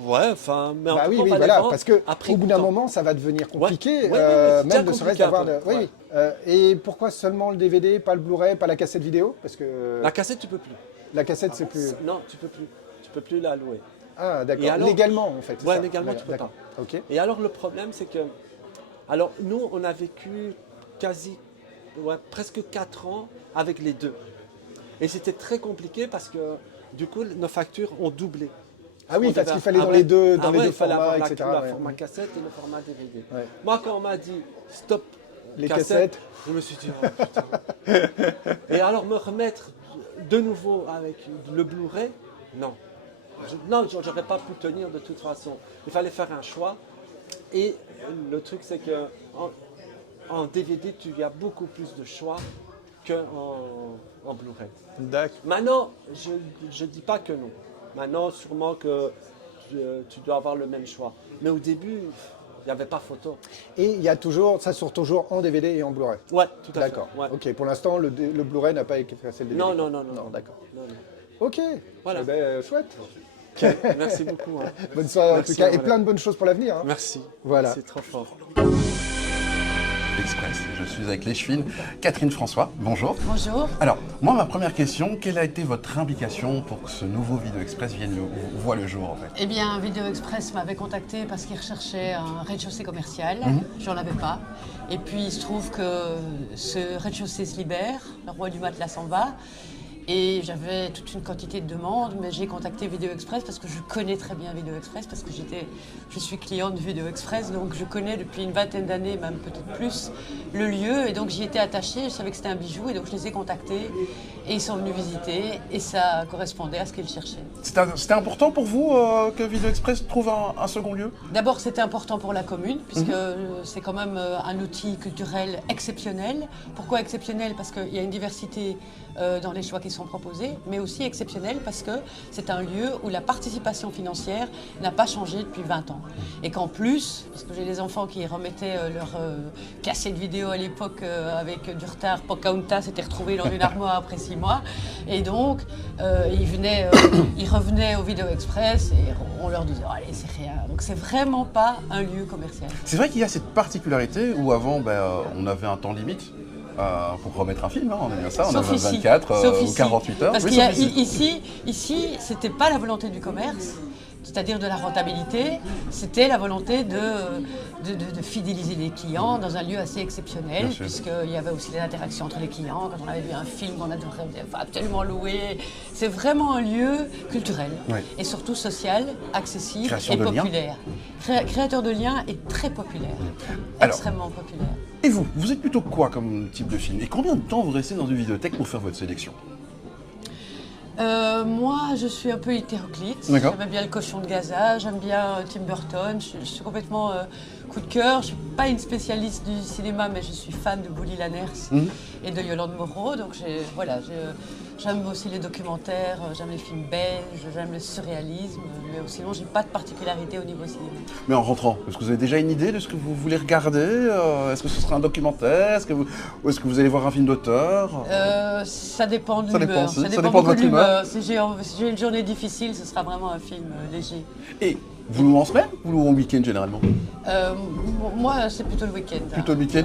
Ouais, enfin, mais en Bah tout oui, cas, on oui, va les voilà, vendre parce que après au bout d'un temps. moment, ça va devenir compliqué, Ouais, c'est déjà même ne serait-ce compliqué un d'avoir. peu, Oui, ouais. oui. Et pourquoi seulement le DVD, pas le Blu-ray, pas la cassette vidéo? Parce que La cassette, tu peux plus. la cassette, c'est plus. Non, tu peux plus. Tu peux plus la louer. Ah, Et d'accord. alors- Légalement, en fait. c'est Ouais, ça légalement, tu peux D'accord. Ok. Et alors, le problème, c'est que. Alors, nous, on a vécu presque 4 ans avec les deux. Et c'était très compliqué parce que, du coup, nos factures ont doublé. Ah oui, On parce devait- qu'il fallait dans ouais. les deux, Ah ouais, il fallait formats, avoir etc. le ouais. format cassette et le format DVD. Ouais. Moi, quand on m'a dit stop Les cassette, cassettes. je me suis dit, oh, putain. Et alors, me remettre de nouveau avec le Blu-ray, non. Non, j'aurais pas pu tenir de toute façon. Il fallait faire un choix. Et le truc, c'est que en DVD, il y a beaucoup plus de choix qu'en Blu-ray. D'accord. Maintenant, je dis pas que non. Maintenant, sûrement que tu dois avoir le même choix. Mais au début, il n'y avait pas photo. Et il y a toujours, ça sort toujours en DVD et en Blu-ray. Ouais, tout à fait. D'accord. Ouais. Ok, pour l'instant, le Blu-ray n'a pas effacé le DVD. Non, non, d'accord. Non, non. Ok, Voilà. Eh ben, chouette. Merci beaucoup. Hein. Bonne soirée en Merci, tout cas, et voilà. plein de bonnes choses pour l'avenir. Hein. Merci. Voilà. C'est trop fort. Express. Je suis avec l'échevine Catherine François. Bonjour. Bonjour. Alors, moi, ma première question, quelle a été votre implication pour que ce nouveau Vidéo Express voit le jour en fait? Eh bien, Vidéo Express m'avait contacté parce qu'il recherchait un rez-de-chaussée commercial. J'en avais pas. Et puis, il se trouve que ce rez-de-chaussée se libère, le roi du matelas s'en va. Et j'avais toute une quantité de demandes, mais j'ai contacté Vidéo Express parce que je connais très bien Vidéo Express, parce que je suis cliente de Vidéo Express, donc je connais depuis une vingtaine d'années, même peut-être plus, le lieu. Et donc j'y étais attachée, je savais que c'était un bijou, et donc je les ai contactés. Et ils sont venus visiter, et ça correspondait à ce qu'ils cherchaient. C'était important pour vous que Vidéo Express trouve un second lieu? D'abord, c'était important pour la commune, puisque c'est quand même un outil culturel exceptionnel. Pourquoi exceptionnel? Parce qu'il y a une diversité dans les choix qui sont proposés, mais aussi exceptionnel parce que c'est un lieu où la participation financière n'a pas changé depuis 20 ans. Et qu'en plus, parce que j'ai des enfants qui remettaient leur cassette vidéo à l'époque avec du retard, Pocahontas s'était retrouvé dans une armoire après 6 mois, et donc ils revenaient au Vidéo Express et on leur disait oh, allez, c'est rien. Donc c'est vraiment pas un lieu commercial. C'est vrai qu'il y a cette particularité où avant, on avait un temps limite. Pour remettre un film, hein, on est bien ça, on avait 24 ou 48 heures. Parce qu'il y a ici, c'était pas la volonté du commerce, c'est-à-dire de la rentabilité, c'était la volonté de fidéliser les clients dans un lieu assez exceptionnel, puisqu'il y avait aussi des interactions entre les clients, quand on avait vu un film qu'on adorait absolument louer. C'est vraiment un lieu culturel, et surtout social, accessible et populaire. Créateur de liens et très populaire, extrêmement populaire. Et vous êtes plutôt quoi comme type de film? Et combien de temps vous restez dans une vidéothèque pour faire votre sélection? Moi, je suis un peu hétéroclite. J'aime bien Le Cochon de Gaza, j'aime bien Tim Burton. Je suis complètement coup de cœur. Je ne suis pas une spécialiste du cinéma, mais je suis fan de Bouli Lanners et de Yolande Moreau. Donc j'aime aussi les documentaires, j'aime les films belges, j'aime le surréalisme. Mais sinon, je n'ai pas de particularité au niveau cinéma. Mais en rentrant, est-ce que vous avez déjà une idée de ce que vous voulez regarder? Est-ce que ce sera un documentaire? Ou est-ce que vous allez voir un film d'auteur? Ça dépend de l'humeur. Ça dépend de votre humeur. Si j'ai une journée difficile, ce sera vraiment un film léger. Et vous louez en semaine ou en week-end généralement? Moi, c'est plutôt le week-end. Plutôt le week-end.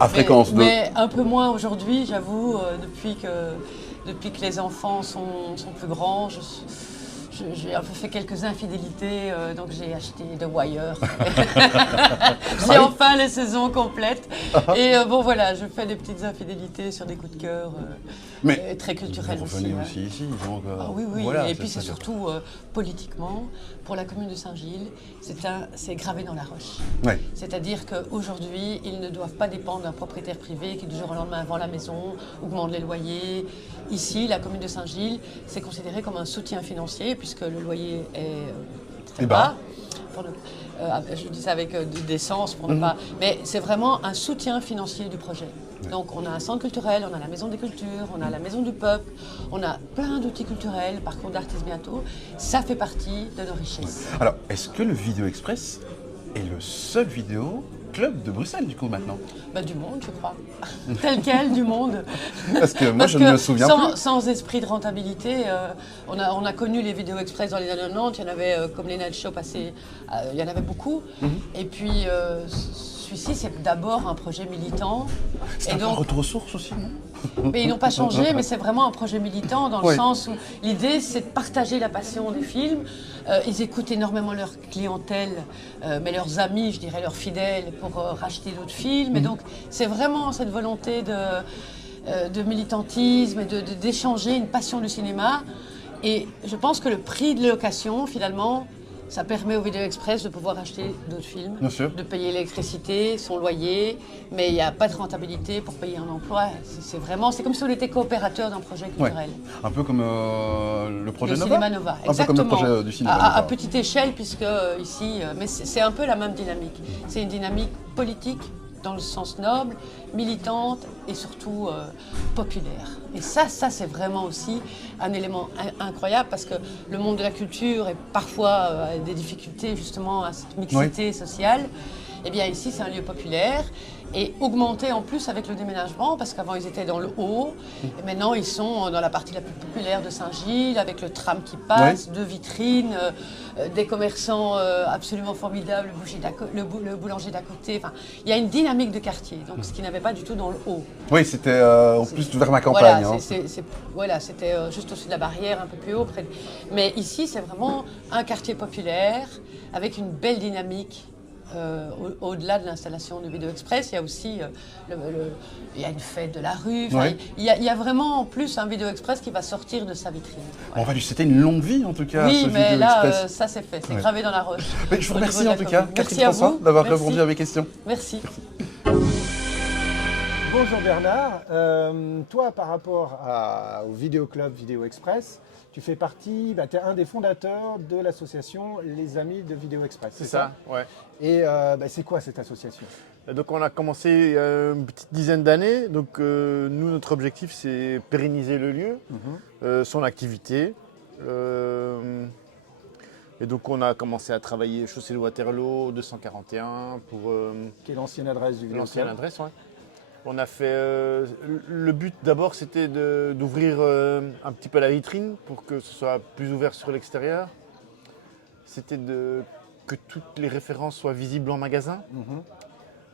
À fréquence mais un peu moins aujourd'hui, j'avoue, depuis que les enfants sont plus grands. J'ai un peu fait quelques infidélités, donc j'ai acheté The Wire. J'ai enfin les saisons complètes. Et voilà, je fais des petites infidélités sur des coups de cœur, mais très culturels vous aussi. revenez aussi ici, donc, oui. Voilà, et puis c'est surtout politiquement, pour la commune de Saint-Gilles, c'est gravé dans la roche. C'est-à-dire qu'aujourd'hui, ils ne doivent pas dépendre d'un propriétaire privé qui du jour au lendemain vend la maison, augmente les loyers. Ici, la commune de Saint-Gilles, c'est considéré comme un soutien financier puisque le loyer est très bas. Je dis ça avec décence pour ne pas... Mais c'est vraiment un soutien financier du projet. Donc on a un centre culturel, on a la maison des cultures, on a la maison du peuple, on a plein d'outils culturels, parcours d'artistes bientôt. Ça fait partie de nos richesses. Alors, est-ce que le Vidéo Express est le seul vidéo club de Bruxelles, du coup, maintenant? Du monde, je crois. Tel quel, du monde. Parce que moi, je ne me souviens plus. Sans esprit de rentabilité, on a connu les Vidéo Express dans les années 90. Il y en avait, comme les Night Show passés, il y en avait beaucoup. Et puis, celui-ci, c'est d'abord un projet militant. C'est un retour aux sources aussi, non? Mais ils n'ont pas changé, mais c'est vraiment un projet militant dans le sens où l'idée, c'est de partager la passion des films. Ils écoutent énormément leur clientèle, mais leurs amis, je dirais, leurs fidèles, pour racheter d'autres films. Et donc, c'est vraiment cette volonté de militantisme et d'échanger une passion du cinéma. Et je pense que le prix de location, finalement, ça permet au Vidéo Express de pouvoir acheter d'autres films, de payer l'électricité, son loyer, mais il n'y a pas de rentabilité pour payer un emploi. C'est comme si on était coopérateur d'un projet culturel. Un peu comme le projet Nova. Cinéma Nova, exactement. Un peu comme le projet du cinéma Nova. À petite échelle, puisque ici, mais c'est un peu la même dynamique. C'est une dynamique politique dans le sens noble, militante et surtout populaire. Et ça c'est vraiment aussi un élément incroyable parce que le monde de la culture est parfois a des difficultés justement à cette mixité sociale. Eh bien ici c'est un lieu populaire et augmenté en plus avec le déménagement parce qu'avant ils étaient dans le haut et maintenant ils sont dans la partie la plus populaire de Saint-Gilles avec le tram qui passe, deux vitrines, des commerçants absolument formidables, le boulanger d'à côté. Enfin, il y a une dynamique de quartier, donc ce qu'il n'avait pas du tout dans le haut. Oui, c'était en plus vers ma campagne. Voilà, c'était juste au-dessus de la barrière, un peu plus haut. Mais ici c'est vraiment un quartier populaire avec une belle dynamique. Au-delà de l'installation de Vidéo Express, il y a aussi il y a une fête de la rue. Il y a vraiment en plus un Vidéo Express qui va sortir de sa vitrine. On va lui souhaiter une longue vie en tout cas. Oui, ce mais Vidéo là, Express. ça c'est fait, c'est gravé dans la roche. Je vous remercie en tout cas, Catherine François, d'avoir répondu à mes questions. Merci. Bonjour Bernard, toi par rapport au Vidéoclub Vidéo Express, tu fais partie, tu es un des fondateurs de l'association Les Amis de Vidéo Express. C'est ça, ouais. Et c'est quoi cette association? Donc on a commencé une petite dizaine d'années. Donc nous, notre objectif, c'est pérenniser le lieu, son activité. Et donc on a commencé à travailler chaussée de Waterloo, 241 pour... Qui est l'ancienne adresse du Vidéoclub. L'ancienne adresse, oui. On a fait... le but d'abord, c'était d'ouvrir un petit peu la vitrine pour que ce soit plus ouvert sur l'extérieur. C'était que toutes les références soient visibles en magasin.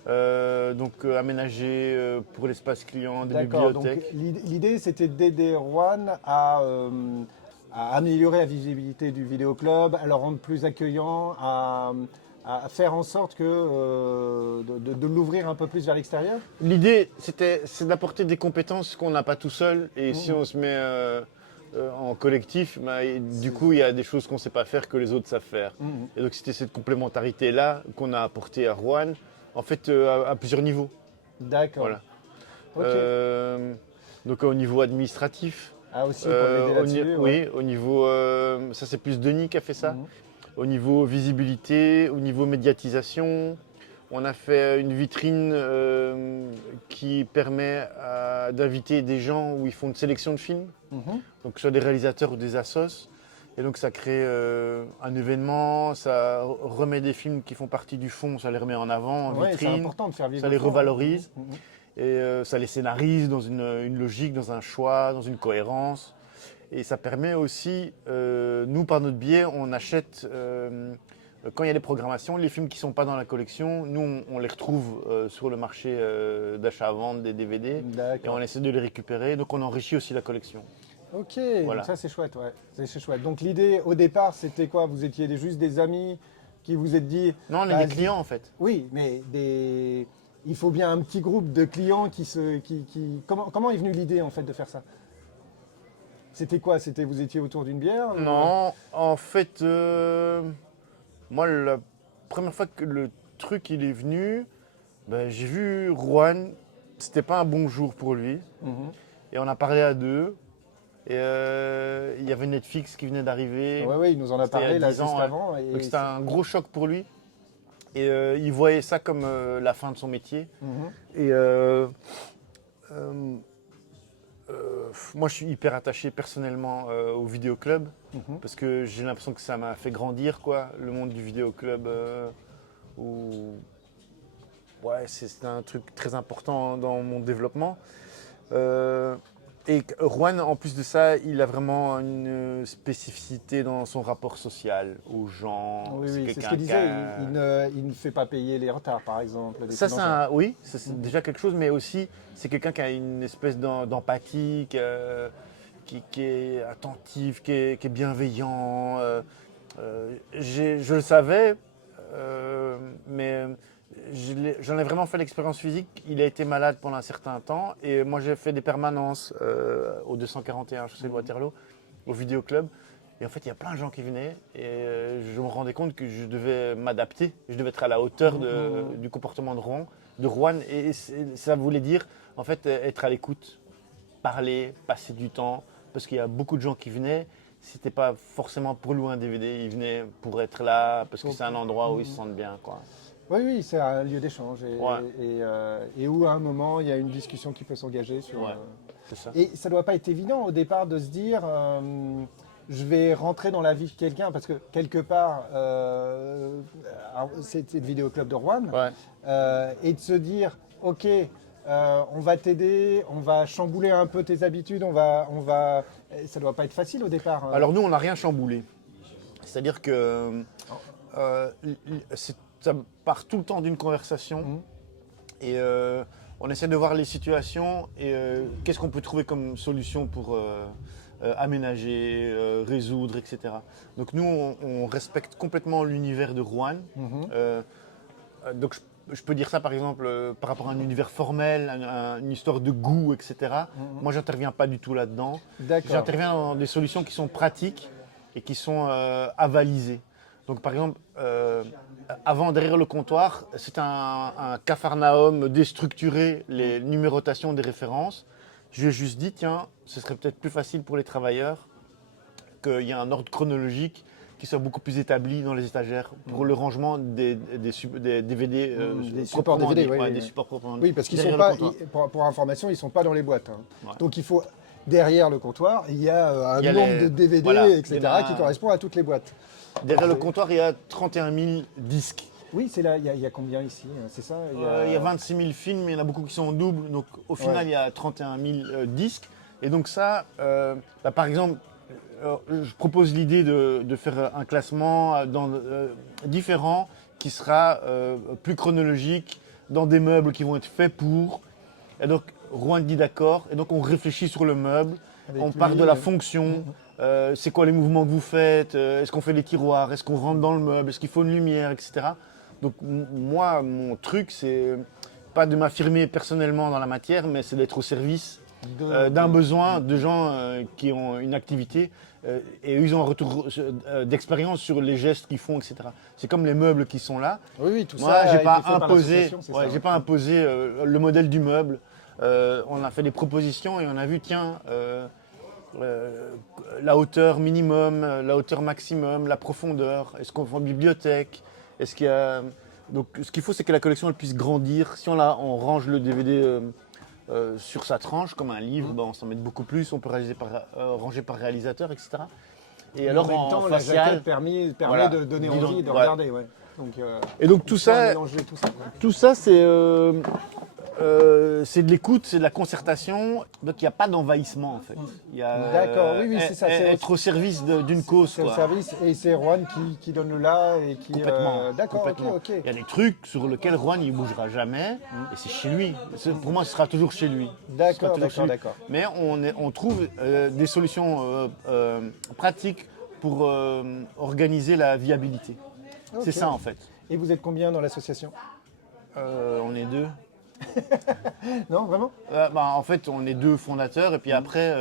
Donc aménager pour l'espace client, des bibliothèques. L'idée, c'était d'aider Rouen à améliorer la visibilité du Vidéoclub, à le rendre plus accueillant, à faire en sorte de l'ouvrir un peu plus vers l'extérieur. L'idée, c'est d'apporter des compétences qu'on n'a pas tout seul. Et si on se met en collectif, du coup, il y a des choses qu'on ne sait pas faire que les autres savent faire. Et donc, c'était cette complémentarité-là qu'on a apportée à Rouen, en fait, à plusieurs niveaux. D'accord. Voilà. Donc, au niveau administratif. Ah, aussi, pour l'aider là-dessus. Oui, au niveau... ça, c'est plus Denis qui a fait ça. Au niveau visibilité, au niveau médiatisation, on a fait une vitrine qui permet d'inviter des gens où ils font une sélection de films, donc soit des réalisateurs ou des assos. Et donc ça crée un événement, ça remet des films qui font partie du fond, ça les remet en avant, en vitrine, c'est important de faire vivre ça les revalorise. Et ça les scénarise dans une logique, dans un choix, dans une cohérence. Et ça permet aussi, nous par notre biais, on achète, quand il y a des programmations, les films qui ne sont pas dans la collection, nous on les retrouve sur le marché d'achat-vente des DVD et on essaie de les récupérer, donc on enrichit aussi la collection. Ok, voilà. Donc ça c'est chouette, c'est chouette. Donc l'idée au départ c'était quoi? Vous étiez juste des amis qui vous êtes dit... Non, on est des clients en fait. Oui, mais il faut bien un petit groupe de clients Comment est venue l'idée en fait de faire ça? C'était quoi? Vous étiez autour d'une bière? Non, en fait, moi, la première fois que le truc il est venu, j'ai vu Rouen, c'était pas un bon jour pour lui. Et on a parlé à deux. Et il y avait Netflix qui venait d'arriver. Oui, il nous en a parlé là juste avant. Donc c'était un gros choc pour lui. Et il voyait ça comme la fin de son métier. Et moi, je suis hyper attaché personnellement au vidéoclub parce que j'ai l'impression que ça m'a fait grandir, quoi, le monde du vidéoclub. C'est un truc très important dans mon développement. Et Rouen, en plus de ça, il a vraiment une spécificité dans son rapport social aux gens. Oui, c'est ce qu'il disait. Il ne fait pas payer les retards, par exemple. Ça, oui, c'est déjà quelque chose, mais aussi, c'est quelqu'un qui a une espèce d'empathie, qui est attentif, qui est bienveillant. Je le savais, mais... J'en ai vraiment fait l'expérience physique. Il a été malade pendant un certain temps et moi j'ai fait des permanences au 241 chaussée de Waterloo, au vidéoclub. Et en fait, il y a plein de gens qui venaient et je me rendais compte que je devais m'adapter. Je devais être à la hauteur du comportement de Rouen. Et ça voulait dire en fait être à l'écoute, parler, passer du temps. Parce qu'il y a beaucoup de gens qui venaient. C'était pas forcément pour louer un DVD, ils venaient pour être là parce que c'est un endroit où ils se sentent bien, quoi. Oui, c'est un lieu d'échange et où à un moment il y a une discussion qui peut s'engager sur. C'est ça. Et ça doit pas être évident au départ de se dire je vais rentrer dans la vie de quelqu'un parce que quelque part c'était le vidéoclub de Rouen et de se dire ok on va t'aider, on va chambouler un peu tes habitudes, ça doit pas être facile au départ. Alors nous on n'a rien chamboulé, c'est-à-dire que ça part tout le temps d'une conversation et on essaie de voir les situations et qu'est-ce qu'on peut trouver comme solution pour aménager, résoudre, etc. Donc nous, on respecte complètement l'univers de Rouen. Donc je peux dire ça par exemple par rapport à un univers formel, une histoire de goût, etc. Moi, j'interviens pas du tout là-dedans. J'interviens dans des solutions qui sont pratiques et qui sont avalisées. Donc par exemple, avant, derrière le comptoir, c'est un capharnaüm déstructuré, les numérotations des références. Je lui ai juste dit, tiens, ce serait peut-être plus facile pour les travailleurs qu'il y ait un ordre chronologique qui soit beaucoup plus établi dans les étagères pour le rangement des DVD, des supports DVD, des supports proprement. Oui, parce qu'ils sont pas, pour information, ils ne sont pas dans les boîtes. Donc il faut, derrière le comptoir, il y a un nombre de DVD, etc., qui correspond à toutes les boîtes. Derrière le comptoir, il y a 31 000 disques. Oui, c'est là, il y a combien ici? C'est ça? Il y a 26 000 films, mais il y en a beaucoup qui sont en double. Donc au final, il y a 31 000 disques. Et donc ça, par exemple, je propose l'idée de faire un classement différent qui sera plus chronologique, dans des meubles qui vont être faits pour. Et donc Rouen dit d'accord. Et donc on réfléchit sur le meuble. On part de la fonction. C'est quoi les mouvements que vous faites? Est-ce qu'on fait les tiroirs? Est-ce qu'on rentre dans le meuble? Est-ce qu'il faut une lumière, etc. Donc moi, mon truc, c'est pas de m'affirmer personnellement dans la matière, mais c'est d'être au service d'un besoin de gens qui ont une activité et ils ont un retour d'expérience sur les gestes qu'ils font, etc. C'est comme les meubles qui sont là. Oui, tout moi, ça. J'ai pas imposé le modèle du meuble. On a fait des propositions et on a vu, tiens. La hauteur minimum, la hauteur maximum, la profondeur, est-ce qu'on fait en bibliothèque, est-ce qu'il y a... Donc ce qu'il faut, c'est que la collection elle puisse grandir. Si on range le DVD sur sa tranche comme un livre, on s'en met beaucoup plus, on peut ranger par réalisateur, etc. Et alors en même temps, la jaquette permet de donner envie de regarder. Ouais. Donc, et donc tout ça c'est de l'écoute, c'est de la concertation, donc il n'y a pas d'envahissement en fait. D'accord, oui, c'est ça. Être au service d'une cause. C'est au service et c'est Rouen qui donne le là et qui. Complètement. D'accord, ok. Il y a des trucs sur lesquels Rouen il ne bougera jamais et c'est chez lui. Pour moi, ce sera toujours chez lui. D'accord. Mais on trouve des solutions pratiques pour organiser la viabilité. Okay. C'est ça en fait. Et vous êtes combien dans l'association? On est 2. Non, vraiment? En fait, on est 2 fondateurs et puis après,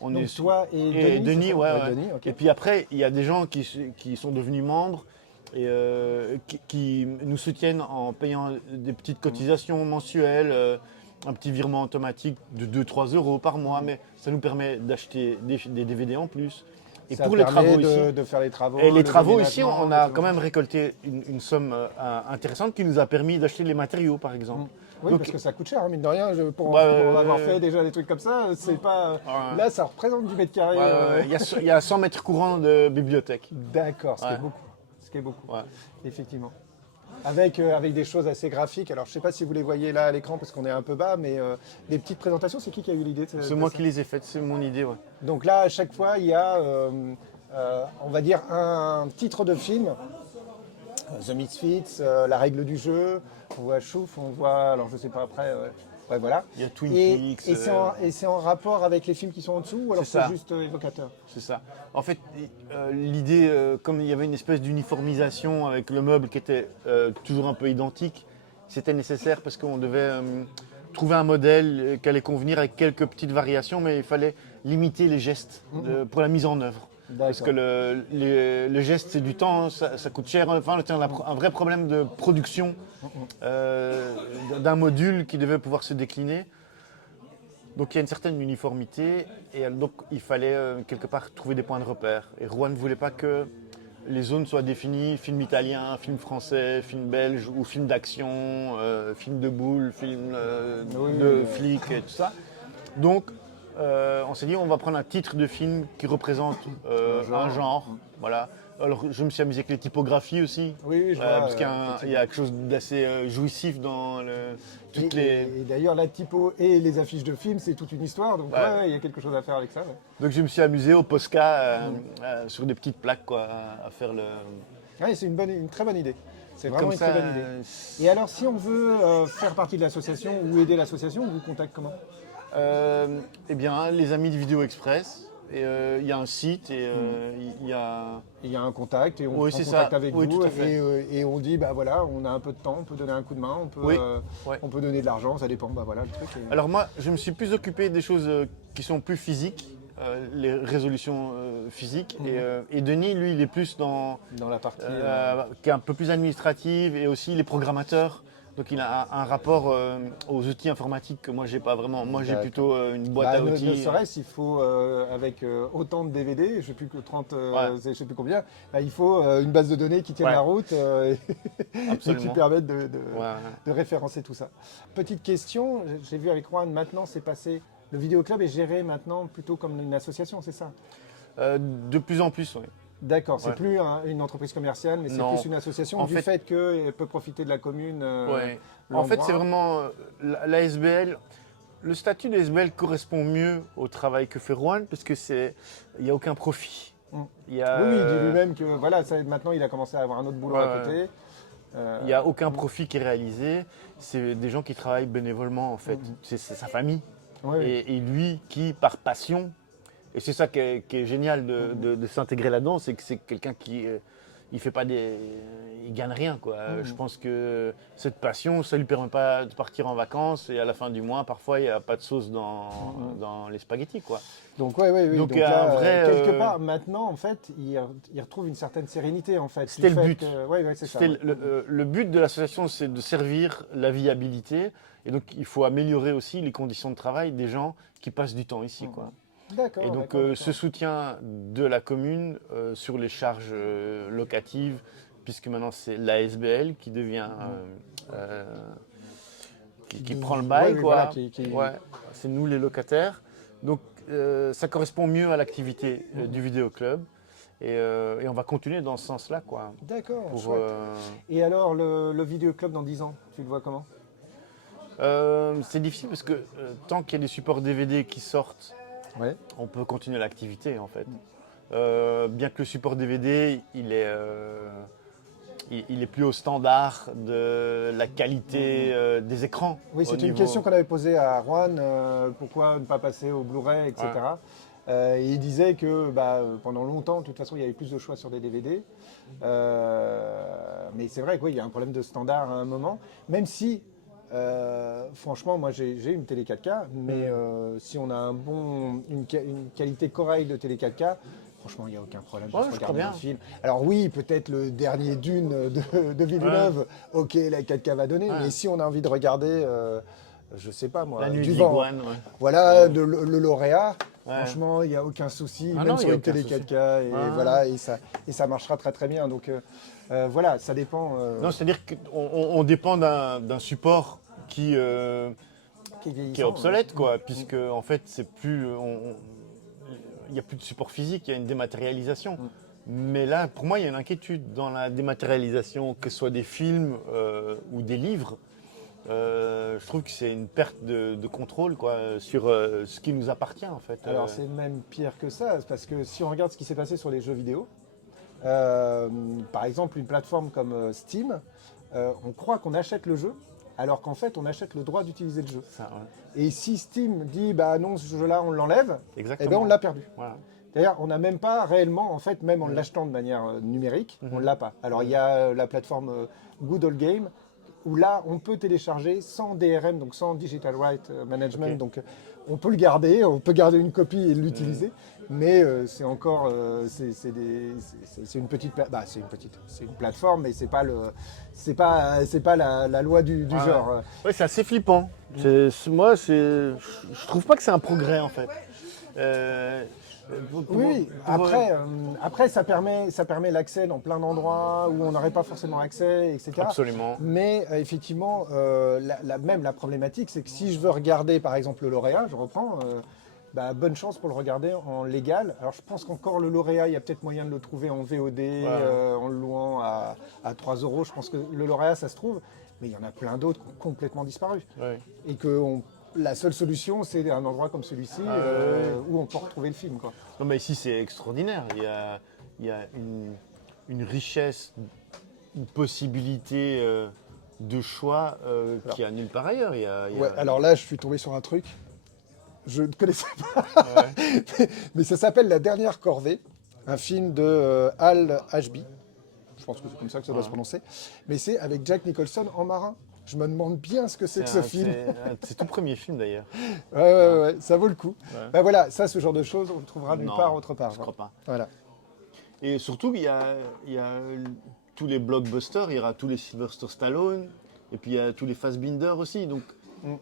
on donc est toi et Denis. Denis, okay. Et puis après, il y a des gens qui sont devenus membres et qui nous soutiennent en payant des petites cotisations mensuelles, un petit virement automatique de 2-3 euros par mois, mais ça nous permet d'acheter des DVD en plus. Et ça pour les travaux ici, de faire les travaux. Et les travaux ici, on a quand même récolté une somme intéressante qui nous a permis d'acheter les matériaux, par exemple. Oui, donc, parce que ça coûte cher, mine de rien. Pour avoir fait déjà des trucs comme ça, c'est pas. Là, ça représente du mètre carré. Il y a 100 mètres courants de bibliothèque. D'accord, ce qui est beaucoup. Effectivement. Avec des choses assez graphiques. Alors, je ne sais pas si vous les voyez là à l'écran parce qu'on est un peu bas, mais des petites présentations, c'est qui a eu l'idée? C'est moi qui les ai faites, c'est mon idée, ouais. Donc là, à chaque fois, il y a, on va dire, un titre de film. The Misfits, La règle du jeu, on voit Chouf, on voit, alors je sais pas après, ouais, voilà. Il y a Twin Peaks. Et c'est en rapport avec les films qui sont en dessous ou alors c'est juste évocateur? C'est ça. En fait, l'idée, comme il y avait une espèce d'uniformisation avec le meuble qui était toujours un peu identique, c'était nécessaire parce qu'on devait trouver un modèle qui allait convenir avec quelques petites variations, mais il fallait limiter les gestes pour la mise en œuvre. Parce que le geste, c'est du temps, ça coûte cher. Enfin, on a un vrai problème de production d'un module qui devait pouvoir se décliner. Donc il y a une certaine uniformité et donc il fallait quelque part trouver des points de repère. Et Rouen ne voulait pas que les zones soient définies, film italien, film français, film belge ou film d'action, film de boules, film de flics et tout ça. Donc on s'est dit on va prendre un titre de film qui représente un genre. Voilà. Alors je me suis amusé avec les typographies aussi, oui, je vois, parce qu'il y a quelque chose d'assez jouissif dans toutes les... Et d'ailleurs la typo et les affiches de films c'est toute une histoire, donc il y a quelque chose à faire avec ça. Ouais. Donc je me suis amusé au Posca sur des petites plaques quoi, à faire le... Oui, c'est une très bonne idée. C'est vraiment une très bonne idée. Et alors si on veut faire partie de l'association ou aider l'association, on vous contacte comment? Eh bien les amis de Vidéo Express. Il y a un site et il y a un contact et on prend contact avec vous et on dit bah voilà on a un peu de temps, on peut donner un coup de main, on peut donner de l'argent, ça dépend, bah voilà le truc. Alors moi je me suis plus occupé des choses qui sont plus physiques, les résolutions physiques et Denis lui il est plus dans la partie qui est un peu plus administrative et aussi les programmateurs. Donc il a un rapport aux outils informatiques que moi j'ai pas vraiment. Moi j'ai plutôt une boîte à outils. Ne serait-ce il faut avec autant de DVD, je sais plus que 30, je sais plus combien, il faut une base de données qui tienne la route et qui permette de référencer tout ça. Petite question, j'ai vu avec Juan, maintenant c'est passé, le vidéoclub est géré maintenant plutôt comme une association, c'est ça? De plus en plus, oui. D'accord, c'est plus une entreprise commerciale, mais c'est plus une association du fait qu'elle peut profiter de la commune. En fait, c'est vraiment l'ASBL. Le statut de l'ASBL correspond mieux au travail que fait Juan, parce qu'il n'y a aucun profit. Oui, il dit lui-même que voilà, maintenant il a commencé à avoir un autre boulot à côté. Il n'y a aucun profit qui est réalisé. C'est des gens qui travaillent bénévolement, en fait. C'est sa famille. Et lui qui, par passion, et c'est ça qui est génial de s'intégrer là-dedans, c'est que c'est quelqu'un qui il gagne rien quoi. Je pense que cette passion, ça lui permet pas de partir en vacances et à la fin du mois, parfois il n'y a pas de sauce dans les spaghettis quoi. Donc oui. Donc là, quelque part maintenant en fait, il retrouve une certaine sérénité en fait. C'était le but. C'est ça. Le but de l'association, c'est de servir la viabilité et donc il faut améliorer aussi les conditions de travail des gens qui passent du temps ici quoi. Et donc ce soutien de la commune sur les charges locatives, puisque maintenant c'est l'ASBL qui devient qui prend le bail quoi. C'est nous les locataires. Donc ça correspond mieux à l'activité du vidéoclub et on va continuer dans ce sens-là quoi. D'accord. Et alors le vidéoclub dans 10 ans, tu le vois comment? C'est difficile parce que tant qu'il y a des supports DVD qui sortent, on peut continuer l'activité en fait. Bien que le support DVD, il est plus au standard de la qualité des écrans. Oui, c'est une question qu'on avait posée à Juan, pourquoi ne pas passer au Blu-ray, etc. Et il disait que pendant longtemps, de toute façon, il y avait plus de choix sur des DVD. Mais c'est vrai qu'il y a un problème de standard à un moment, même si... franchement, moi j'ai une télé 4K, mais si on a une qualité correcte de télé 4K, franchement, il n'y a aucun problème pour regarder un film. Alors oui, peut-être le dernier Dune de Villeneuve, ok, la 4K va donner, mais si on a envie de regarder, je sais pas moi, du vent, voilà, le lauréat, franchement, il n'y a aucun souci, même sur une télé 4K, et voilà, et ça marchera très très bien. Donc voilà, ça dépend. Non, c'est-à-dire qu'on dépend d'un support qui est obsolète, quoi, puisque en fait, c'est plus, il n'y a plus de support physique, il y a une dématérialisation. Mais là, pour moi, il y a une inquiétude dans la dématérialisation, que ce soit des films ou des livres. Je trouve que c'est une perte de contrôle quoi, sur ce qui nous appartient en fait. Alors c'est même pire que ça, parce que si on regarde ce qui s'est passé sur les jeux vidéo, par exemple une plateforme comme Steam, on croit qu'on achète le jeu, alors qu'en fait on achète le droit d'utiliser le jeu. Et si Steam dit bah non ce jeu-là on l'enlève, et ben on l'a perdu. Voilà. D'ailleurs, on n'a même pas réellement, en fait, même en l'achetant de manière numérique, on ne l'a pas. Alors, il y a la plateforme Good Old Game, où là, on peut télécharger sans DRM, donc sans Digital Right Management. Donc, on peut le garder, on peut garder une copie et l'utiliser. Mais c'est encore, c'est une petite, c'est une plateforme, mais c'est pas la loi du genre. Ouais, c'est assez flippant. Moi, je trouve pas que c'est un progrès, en fait. Oui, après ça permet l'accès dans plein d'endroits où on n'aurait pas forcément accès, etc. Absolument. Mais effectivement, même la problématique, c'est que si je veux regarder par exemple le lauréat, je reprends, bonne chance pour le regarder en légal. Alors je pense qu'encore le lauréat, il y a peut-être moyen de le trouver en VOD, en le louant à 3 €. Je pense que le lauréat, ça se trouve, mais il y en a plein d'autres qui ont complètement disparu. Ouais. Et que la seule solution, c'est un endroit comme celui-ci où on peut retrouver le film, quoi. Non, mais ici, c'est extraordinaire. Il y a une richesse, une possibilité de choix qu'il n'y a nulle part ailleurs. Alors là, je suis tombé sur un truc. Je ne connaissais pas. Mais ça s'appelle La Dernière Corvée, un film de Al Ashby. Je pense que c'est comme ça que ça doit se prononcer. Mais c'est avec Jack Nicholson en marin. Je me demande bien ce que c'est que ce film. C'est tout premier film d'ailleurs. Ouais, ça vaut le coup. Ouais. Voilà, ça, ce genre de choses, on le trouvera nulle part autre part. Je crois pas. Voilà. Et surtout, il y a tous les blockbusters, il y aura tous les Sylvester Stallone, et puis il y a tous les Fassbinder aussi. Donc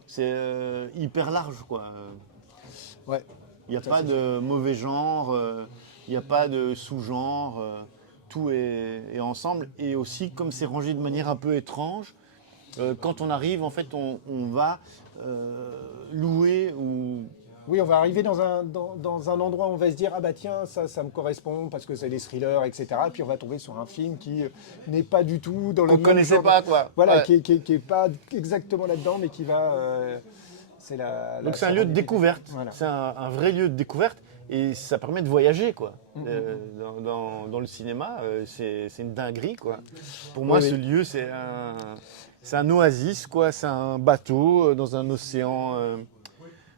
c'est hyper large, quoi. Ouais. Il n'y a pas de mauvais genre, il n'y a pas de sous-genre. Tout est ensemble. Et aussi, comme c'est rangé de manière un peu étrange, quand on arrive, en fait, on va louer ou... Oui, on va arriver dans un endroit où on va se dire « Ah bah tiens, ça me correspond parce que c'est des thrillers, etc. » Puis on va tomber sur un film qui n'est pas du tout dans le même genre. On ne connaissait pas, quoi. Voilà, qui n'est pas exactement là-dedans, mais qui va... Donc c'est un lieu de découverte. Voilà. C'est un vrai lieu de découverte. Et ça permet de voyager, quoi. Dans le cinéma, c'est une dinguerie, quoi. Pour moi, ce lieu, c'est un oasis, quoi. C'est un bateau dans un océan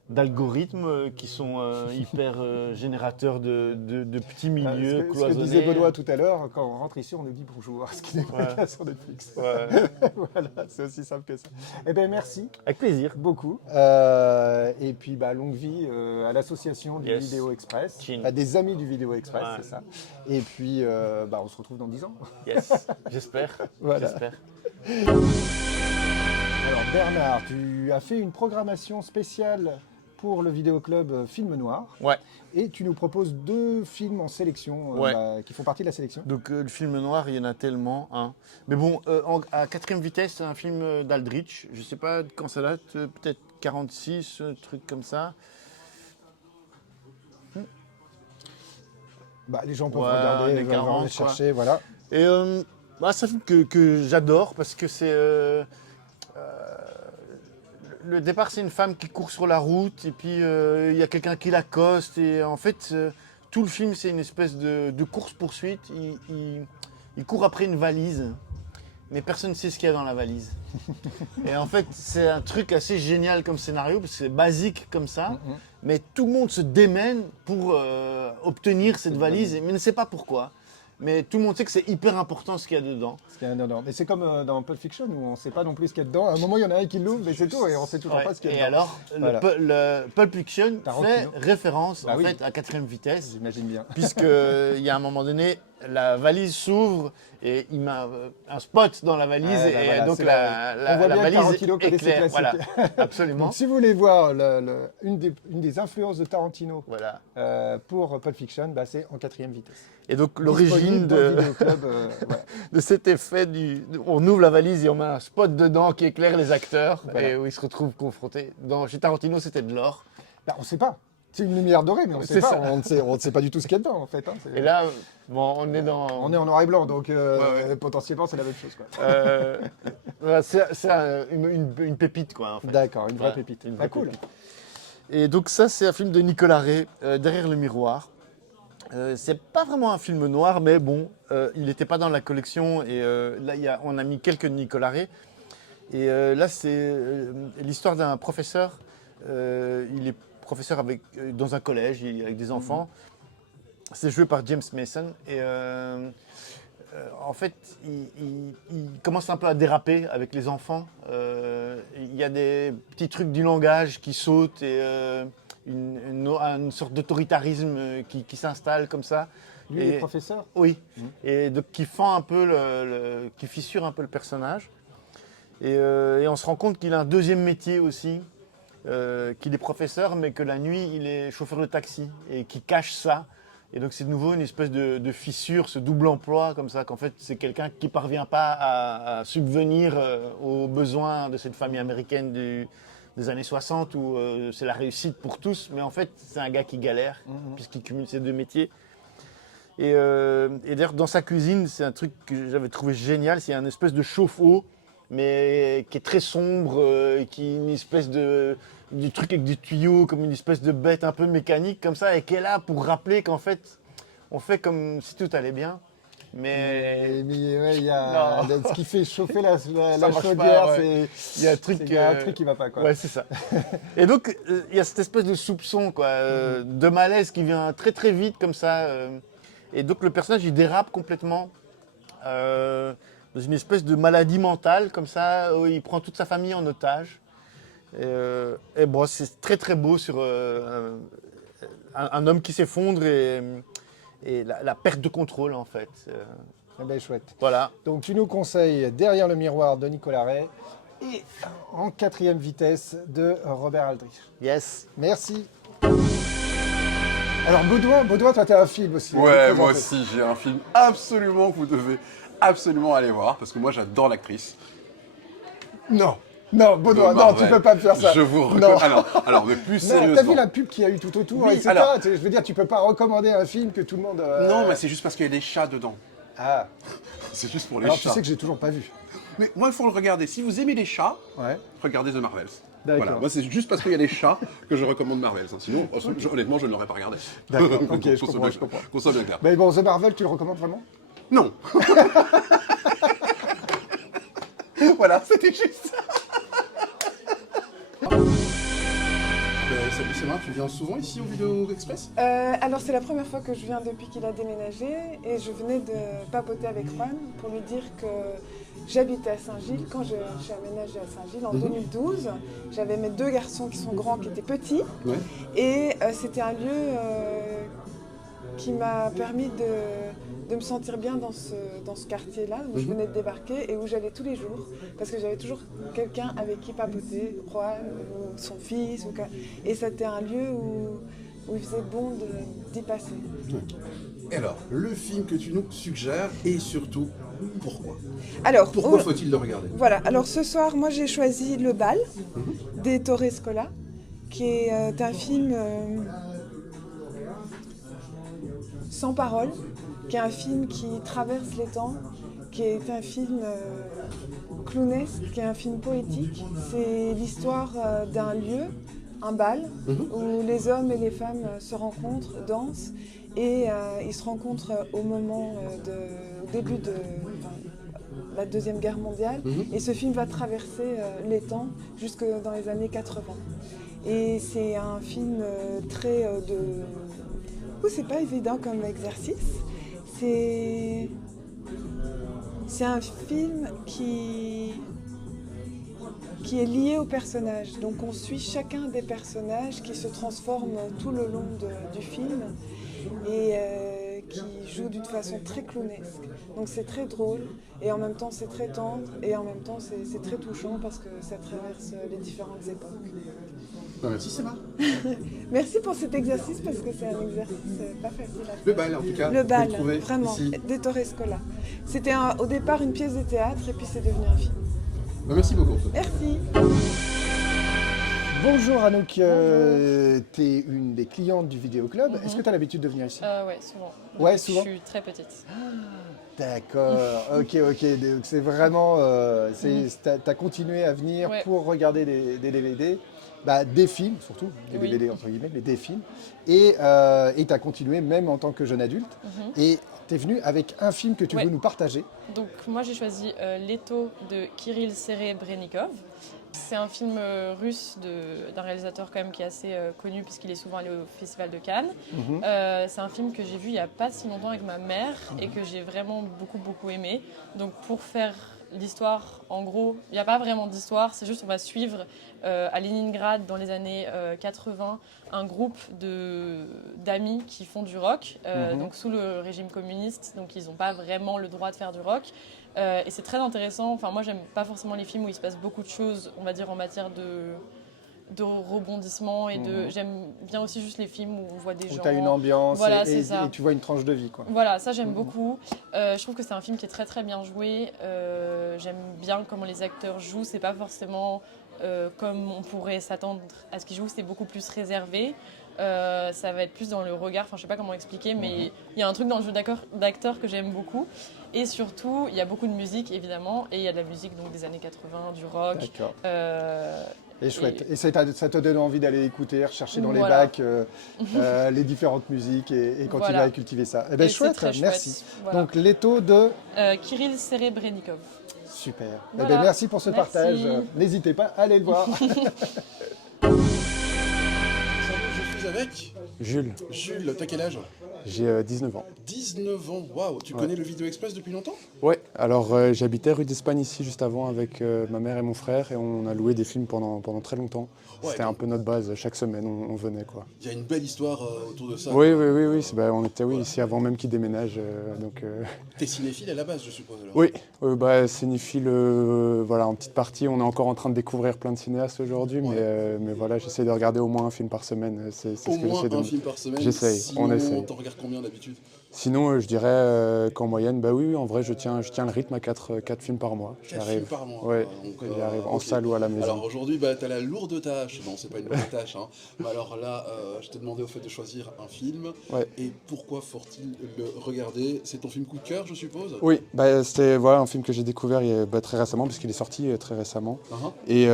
d'algorithmes qui sont hyper générateurs de petits milieux cloisonnés. Ce que disait Benoît tout à l'heure, quand on rentre ici, on nous dit bonjour, ce qui n'est pas le cas sur Netflix. Voilà, c'est aussi simple que ça. Eh bien, merci. Avec plaisir. Beaucoup. Et puis, longue vie à l'association du Vidéo Express, à des amis du Vidéo Express, c'est ça. Et puis, on se retrouve dans 10 ans. Yes, j'espère. Voilà. J'espère. Alors, Bernard, tu as fait une programmation spéciale pour le vidéoclub Film Noir. Ouais. Et tu nous proposes 2 films en sélection qui font partie de la sélection. Donc le film noir, il y en a tellement. Hein. Mais bon, à 4ème vitesse, c'est un film d'Aldrich. Je sais pas quand ça date, peut-être 46, un truc comme ça. Les gens peuvent regarder, les 40, les chercher, voilà. Et c'est un film que j'adore parce que c'est... le départ, c'est une femme qui court sur la route et puis il y a quelqu'un qui l'accoste. Et en fait, tout le film, c'est une espèce de course-poursuite. Il court après une valise, mais personne ne sait ce qu'il y a dans la valise. Et en fait, c'est un truc assez génial comme scénario, parce que c'est basique comme ça, mais tout le monde se démène pour obtenir cette valise, mais ne sait pas pourquoi. Mais tout le monde sait que c'est hyper important ce qu'il y a dedans. Mais c'est comme dans Pulp Fiction où on ne sait pas non plus ce qu'il y a dedans. À un moment, il y en a un qui l'ouvre, mais c'est tout, et on ne sait toujours pas ce qu'il y a dedans. Et alors, le Pulp Fiction fait référence en fait à 4ème vitesse. J'imagine bien. Puisqu'il y a un moment donné, la valise s'ouvre et il met un spot dans la valise et donc la valise éclaire. Voilà, absolument. Donc, si vous voulez voir une des influences de Tarantino pour Pulp Fiction, c'est en 4ème vitesse. Et donc l'origine de cet effet on ouvre la valise et on met un spot dedans qui éclaire les acteurs et où ils se retrouvent confrontés. Chez Tarantino, c'était de l'or. On ne sait pas. C'est une lumière dorée, mais on ne sait pas. On ne sait pas du tout ce qu'il y a dedans, en fait. Et là, on est dans... On est en noir et blanc, donc potentiellement, c'est la même chose, quoi. C'est une pépite, quoi. En fait. D'accord, une vraie pépite. Cool. Et donc ça, c'est un film de Nicolas Ray, Derrière le miroir. C'est pas vraiment un film noir, mais bon, il n'était pas dans la collection. Et là, on a mis quelques de Nicolas Ray. Et là, c'est l'histoire d'un professeur. Il est professeur dans un collège, avec des enfants. C'est joué par James Mason. Et en fait, il commence un peu à déraper avec les enfants. Il y a des petits trucs du langage qui sautent et une sorte d'autoritarisme qui s'installe comme ça. Lui, il est professeur ? Oui. Et donc, qui fend un peu qui fissure un peu le personnage. Et on se rend compte qu'il a un deuxième métier aussi. qu'il est professeur, mais que la nuit, il est chauffeur de taxi et qui cache ça. Et donc, c'est de nouveau une espèce de fissure, ce double emploi, comme ça, qu'en fait, c'est quelqu'un qui ne parvient pas à subvenir aux besoins de cette famille américaine des années 60 où c'est la réussite pour tous. Mais en fait, c'est un gars qui galère, puisqu'il cumule ces deux métiers. Et d'ailleurs, dans sa cuisine, c'est un truc que j'avais trouvé génial. C'est un espèce de chauffe-eau, mais qui est très sombre, qui est une espèce du truc avec des tuyaux, comme une espèce de bête un peu mécanique comme ça, et qui est là pour rappeler qu'en fait, on fait comme si tout allait bien. Mais ouais, il y a ce qui fait chauffer la chaudière, pas, ouais. Il y a un truc qui va pas, quoi. Ouais, c'est ça. Et donc, il y a cette espèce de soupçon, quoi, de malaise qui vient très très vite comme ça. Et donc, le personnage, il dérape complètement dans une espèce de maladie mentale, comme ça, où il prend toute sa famille en otage. Et bon, c'est très très beau sur un homme qui s'effondre et la perte de contrôle, en fait. Eh ben, chouette. Voilà. Donc tu nous conseilles Derrière le miroir de Nicolas Ray et En quatrième vitesse de Robert Aldrich. Yes. Merci. Alors Baudouin, toi t'as un film aussi. Ouais, moi aussi j'ai un film absolument que vous devez absolument aller voir parce que moi j'adore l'actrice. Non, Baudouin, non, tu peux pas me faire ça. Je vous recommande. Alors, mais plus sérieusement. T'as vu la pub qu'il y a eu tout autour, Oui, etc. alors... Je veux dire, tu peux pas recommander un film que tout le monde... Non, mais c'est juste parce qu'il y a des chats dedans. Ah. C'est juste pour les Alors, chats. tu sais que j'ai toujours pas vu. Mais moi, il faut le regarder. Si vous aimez les chats, regardez The Marvels. D'accord. Voilà. Moi, c'est juste parce qu'il y a des chats que je recommande Marvels. Sinon, honnêtement, je ne l'aurais pas regardé. D'accord, ok, je comprends. Qu'on soit bien clair. Mais bon, The Marvel, tu le recommandes vraiment? Non. Voilà, c'était juste ça. Salut, c'est moi, tu viens souvent ici au Vidéo Express? Alors c'est la première fois que je viens depuis qu'il a déménagé et je venais de papoter avec Juan pour lui dire que j'habitais à Saint-Gilles. Quand je suis aménagée à Saint-Gilles en 2012, j'avais mes deux garçons qui sont grands, qui étaient petits. Ouais. Et c'était un lieu qui m'a permis de me sentir bien dans ce quartier-là où je venais de débarquer et où j'allais tous les jours parce que j'avais toujours quelqu'un avec qui papoter, Juan ou son fils. Et c'était un lieu où il faisait bon d'y passer. Et alors, le film que tu nous suggères et surtout, pourquoi? Alors, pourquoi faut-il le regarder? Voilà, alors ce soir, moi j'ai choisi Le Bal d'Ettore Scola, qui est un film sans parole, qui est un film qui traverse les temps, qui est un film clownesque, qui est un film poétique. C'est l'histoire d'un lieu, un bal, où les hommes et les femmes se rencontrent, dansent, et ils se rencontrent au début de la Deuxième Guerre mondiale. Et ce film va traverser les temps jusque dans les années 80. Et c'est un film très c'est pas évident comme exercice. C'est un film qui est lié au personnage. Donc on suit chacun des personnages qui se transforment tout le long du film et qui jouent d'une façon très clownesque. Donc c'est très drôle et en même temps c'est très tendre et en même temps c'est très touchant parce que ça traverse les différentes époques. Merci Sema. Merci pour cet exercice parce que c'est un exercice pas facile à faire. Le Bal en tout cas. Le Bal, vraiment, d'Ettore Scola. C'était au départ une pièce de théâtre et puis c'est devenu un film. Merci beaucoup. Merci. Bonjour Anouk, tu es une des clientes du Vidéoclub. Est-ce que tu as l'habitude de venir ici? Ouais, souvent. Ouais, souvent. Je suis très petite. D'accord, ok. Donc c'est vraiment, t'as continué à venir pour regarder des DVD, des films surtout, des DVD entre guillemets, mais des films, et t'as continué même en tant que jeune adulte. Et t'es venu avec un film que tu veux nous partager. Donc moi j'ai choisi Leto de Kirill Serebrennikov. C'est un film russe d'un réalisateur quand même qui est assez connu puisqu'il est souvent allé au Festival de Cannes. C'est un film que j'ai vu il n'y a pas si longtemps avec ma mère et que j'ai vraiment beaucoup aimé. Donc pour faire l'histoire, en gros, il n'y a pas vraiment d'histoire, c'est juste on va suivre à Leningrad dans les années 80 un groupe d'amis qui font du rock, donc sous le régime communiste, donc ils n'ont pas vraiment le droit de faire du rock. Et c'est très intéressant, enfin moi j'aime pas forcément les films où il se passe beaucoup de choses, on va dire en matière de rebondissements et de... J'aime bien aussi juste les films où on voit des gens... Où tu as une ambiance voilà, et ça. tu vois une tranche de vie, quoi. Voilà, ça j'aime beaucoup. Je trouve que c'est un film qui est très très bien joué. J'aime bien comment les acteurs jouent. C'est pas forcément comme on pourrait s'attendre à ce qu'ils jouent. C'est beaucoup plus réservé. Ça va être plus dans le regard. Enfin, je sais pas comment expliquer, mais il y a un truc dans le jeu d'acteur que j'aime beaucoup. Et surtout, il y a beaucoup de musique, évidemment. Et il y a de la musique donc, des années 80, du rock. D'accord. Et chouette. Et ça te donne envie d'aller écouter, rechercher dans les bacs les différentes musiques et continuer à cultiver ça. Eh bien, chouette, merci. Voilà. Donc, Leto de Kirill Serebrennikov. Super. Voilà. Eh bien, merci pour ce partage. N'hésitez pas à aller le voir. Je suis avec Jules. Jules, t'as quel âge? J'ai 19 ans. 19 ans, waouh. Tu connais le Vidéo Express depuis longtemps? Ouais, alors j'habitais rue d'Espagne ici juste avant avec ma mère et mon frère et on a loué des films pendant très longtemps. Ouais, c'était un peu notre base, chaque semaine on venait quoi. Il y a une belle histoire autour de ça. Oui, on était ici avant même qu'ils déménagent. T'es cinéphile à la base je suppose alors? Oui, cinéphile en petite partie. On est encore en train de découvrir plein de cinéastes aujourd'hui, mais voilà, j'essaie de regarder au moins un film par semaine. C'est ce que j'essaie de... un film par semaine? J'essaye, on essaye. T'en regardes combien d'habitude? Sinon, je dirais qu'en moyenne, oui, en vrai, je tiens le rythme à 4 films par mois. 4 films par mois? Ouais, j'y arrive, en salle ou à la maison. Alors aujourd'hui, t'as la lourde tâche, non, c'est pas une lourde tâche, hein. Mais alors là, je t'ai demandé au fait de choisir un film. Ouais. Et pourquoi faut-il le regarder? C'est ton film coup de cœur, je suppose? Oui, c'était un film que j'ai découvert très récemment, puisqu'il est sorti très récemment. Et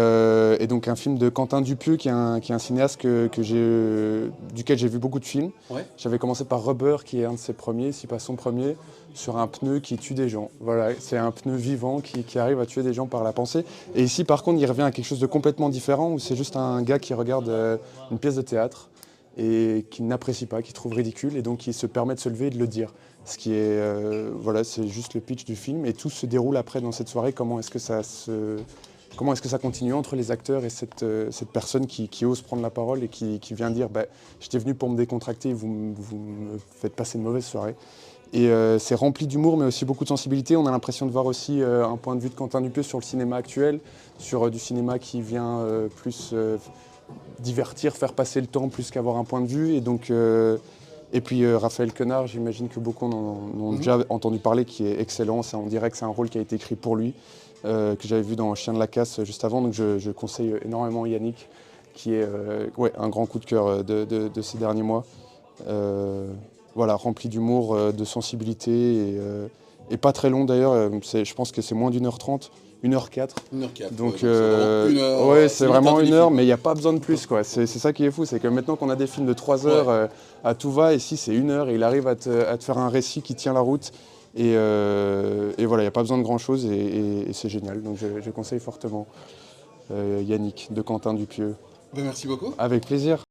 donc un film de Quentin Dupieux, qui est un cinéaste duquel j'ai vu beaucoup de films. Ouais. J'avais commencé par Rubber, qui est un de ses premiers, si pas son premier, sur un pneu qui tue des gens. Voilà, c'est un pneu vivant qui arrive à tuer des gens par la pensée. Et ici, par contre, il revient à quelque chose de complètement différent, où c'est juste un gars qui regarde une pièce de théâtre et qui n'apprécie pas, qui trouve ridicule, et donc qui se permet de se lever et de le dire. Ce qui est, c'est juste le pitch du film, et tout se déroule après dans cette soirée. Comment est-ce que ça continue entre les acteurs et cette personne qui ose prendre la parole et qui vient dire j'étais venu pour me décontracter, vous me faites passer une mauvaise soirée. Et c'est rempli d'humour mais aussi beaucoup de sensibilité. On a l'impression de voir aussi un point de vue de Quentin Dupieux sur le cinéma actuel, sur du cinéma qui vient plus divertir, faire passer le temps plus qu'avoir un point de vue. Et donc, et puis Raphaël Quenard, j'imagine que beaucoup en ont déjà entendu parler, qui est excellent. On dirait que c'est un rôle qui a été écrit pour lui. Que j'avais vu dans Chien de la Casse juste avant, donc je conseille énormément Yannick, qui est un grand coup de cœur de ces derniers mois. Rempli d'humour, de sensibilité, et pas très long d'ailleurs, je pense que c'est moins d'1h30, 1h04. 1h04, donc c'est vraiment 1 heure, mais il n'y a pas besoin de plus, quoi. C'est ça qui est fou, c'est que maintenant qu'on a des films de 3 heures à tout va, ici c'est 1 heure, et il arrive à te faire un récit qui tient la route. Et voilà, il n'y a pas besoin de grand chose et c'est génial. Donc je conseille fortement Yannick de Quentin Dupieux. Merci beaucoup. Avec plaisir.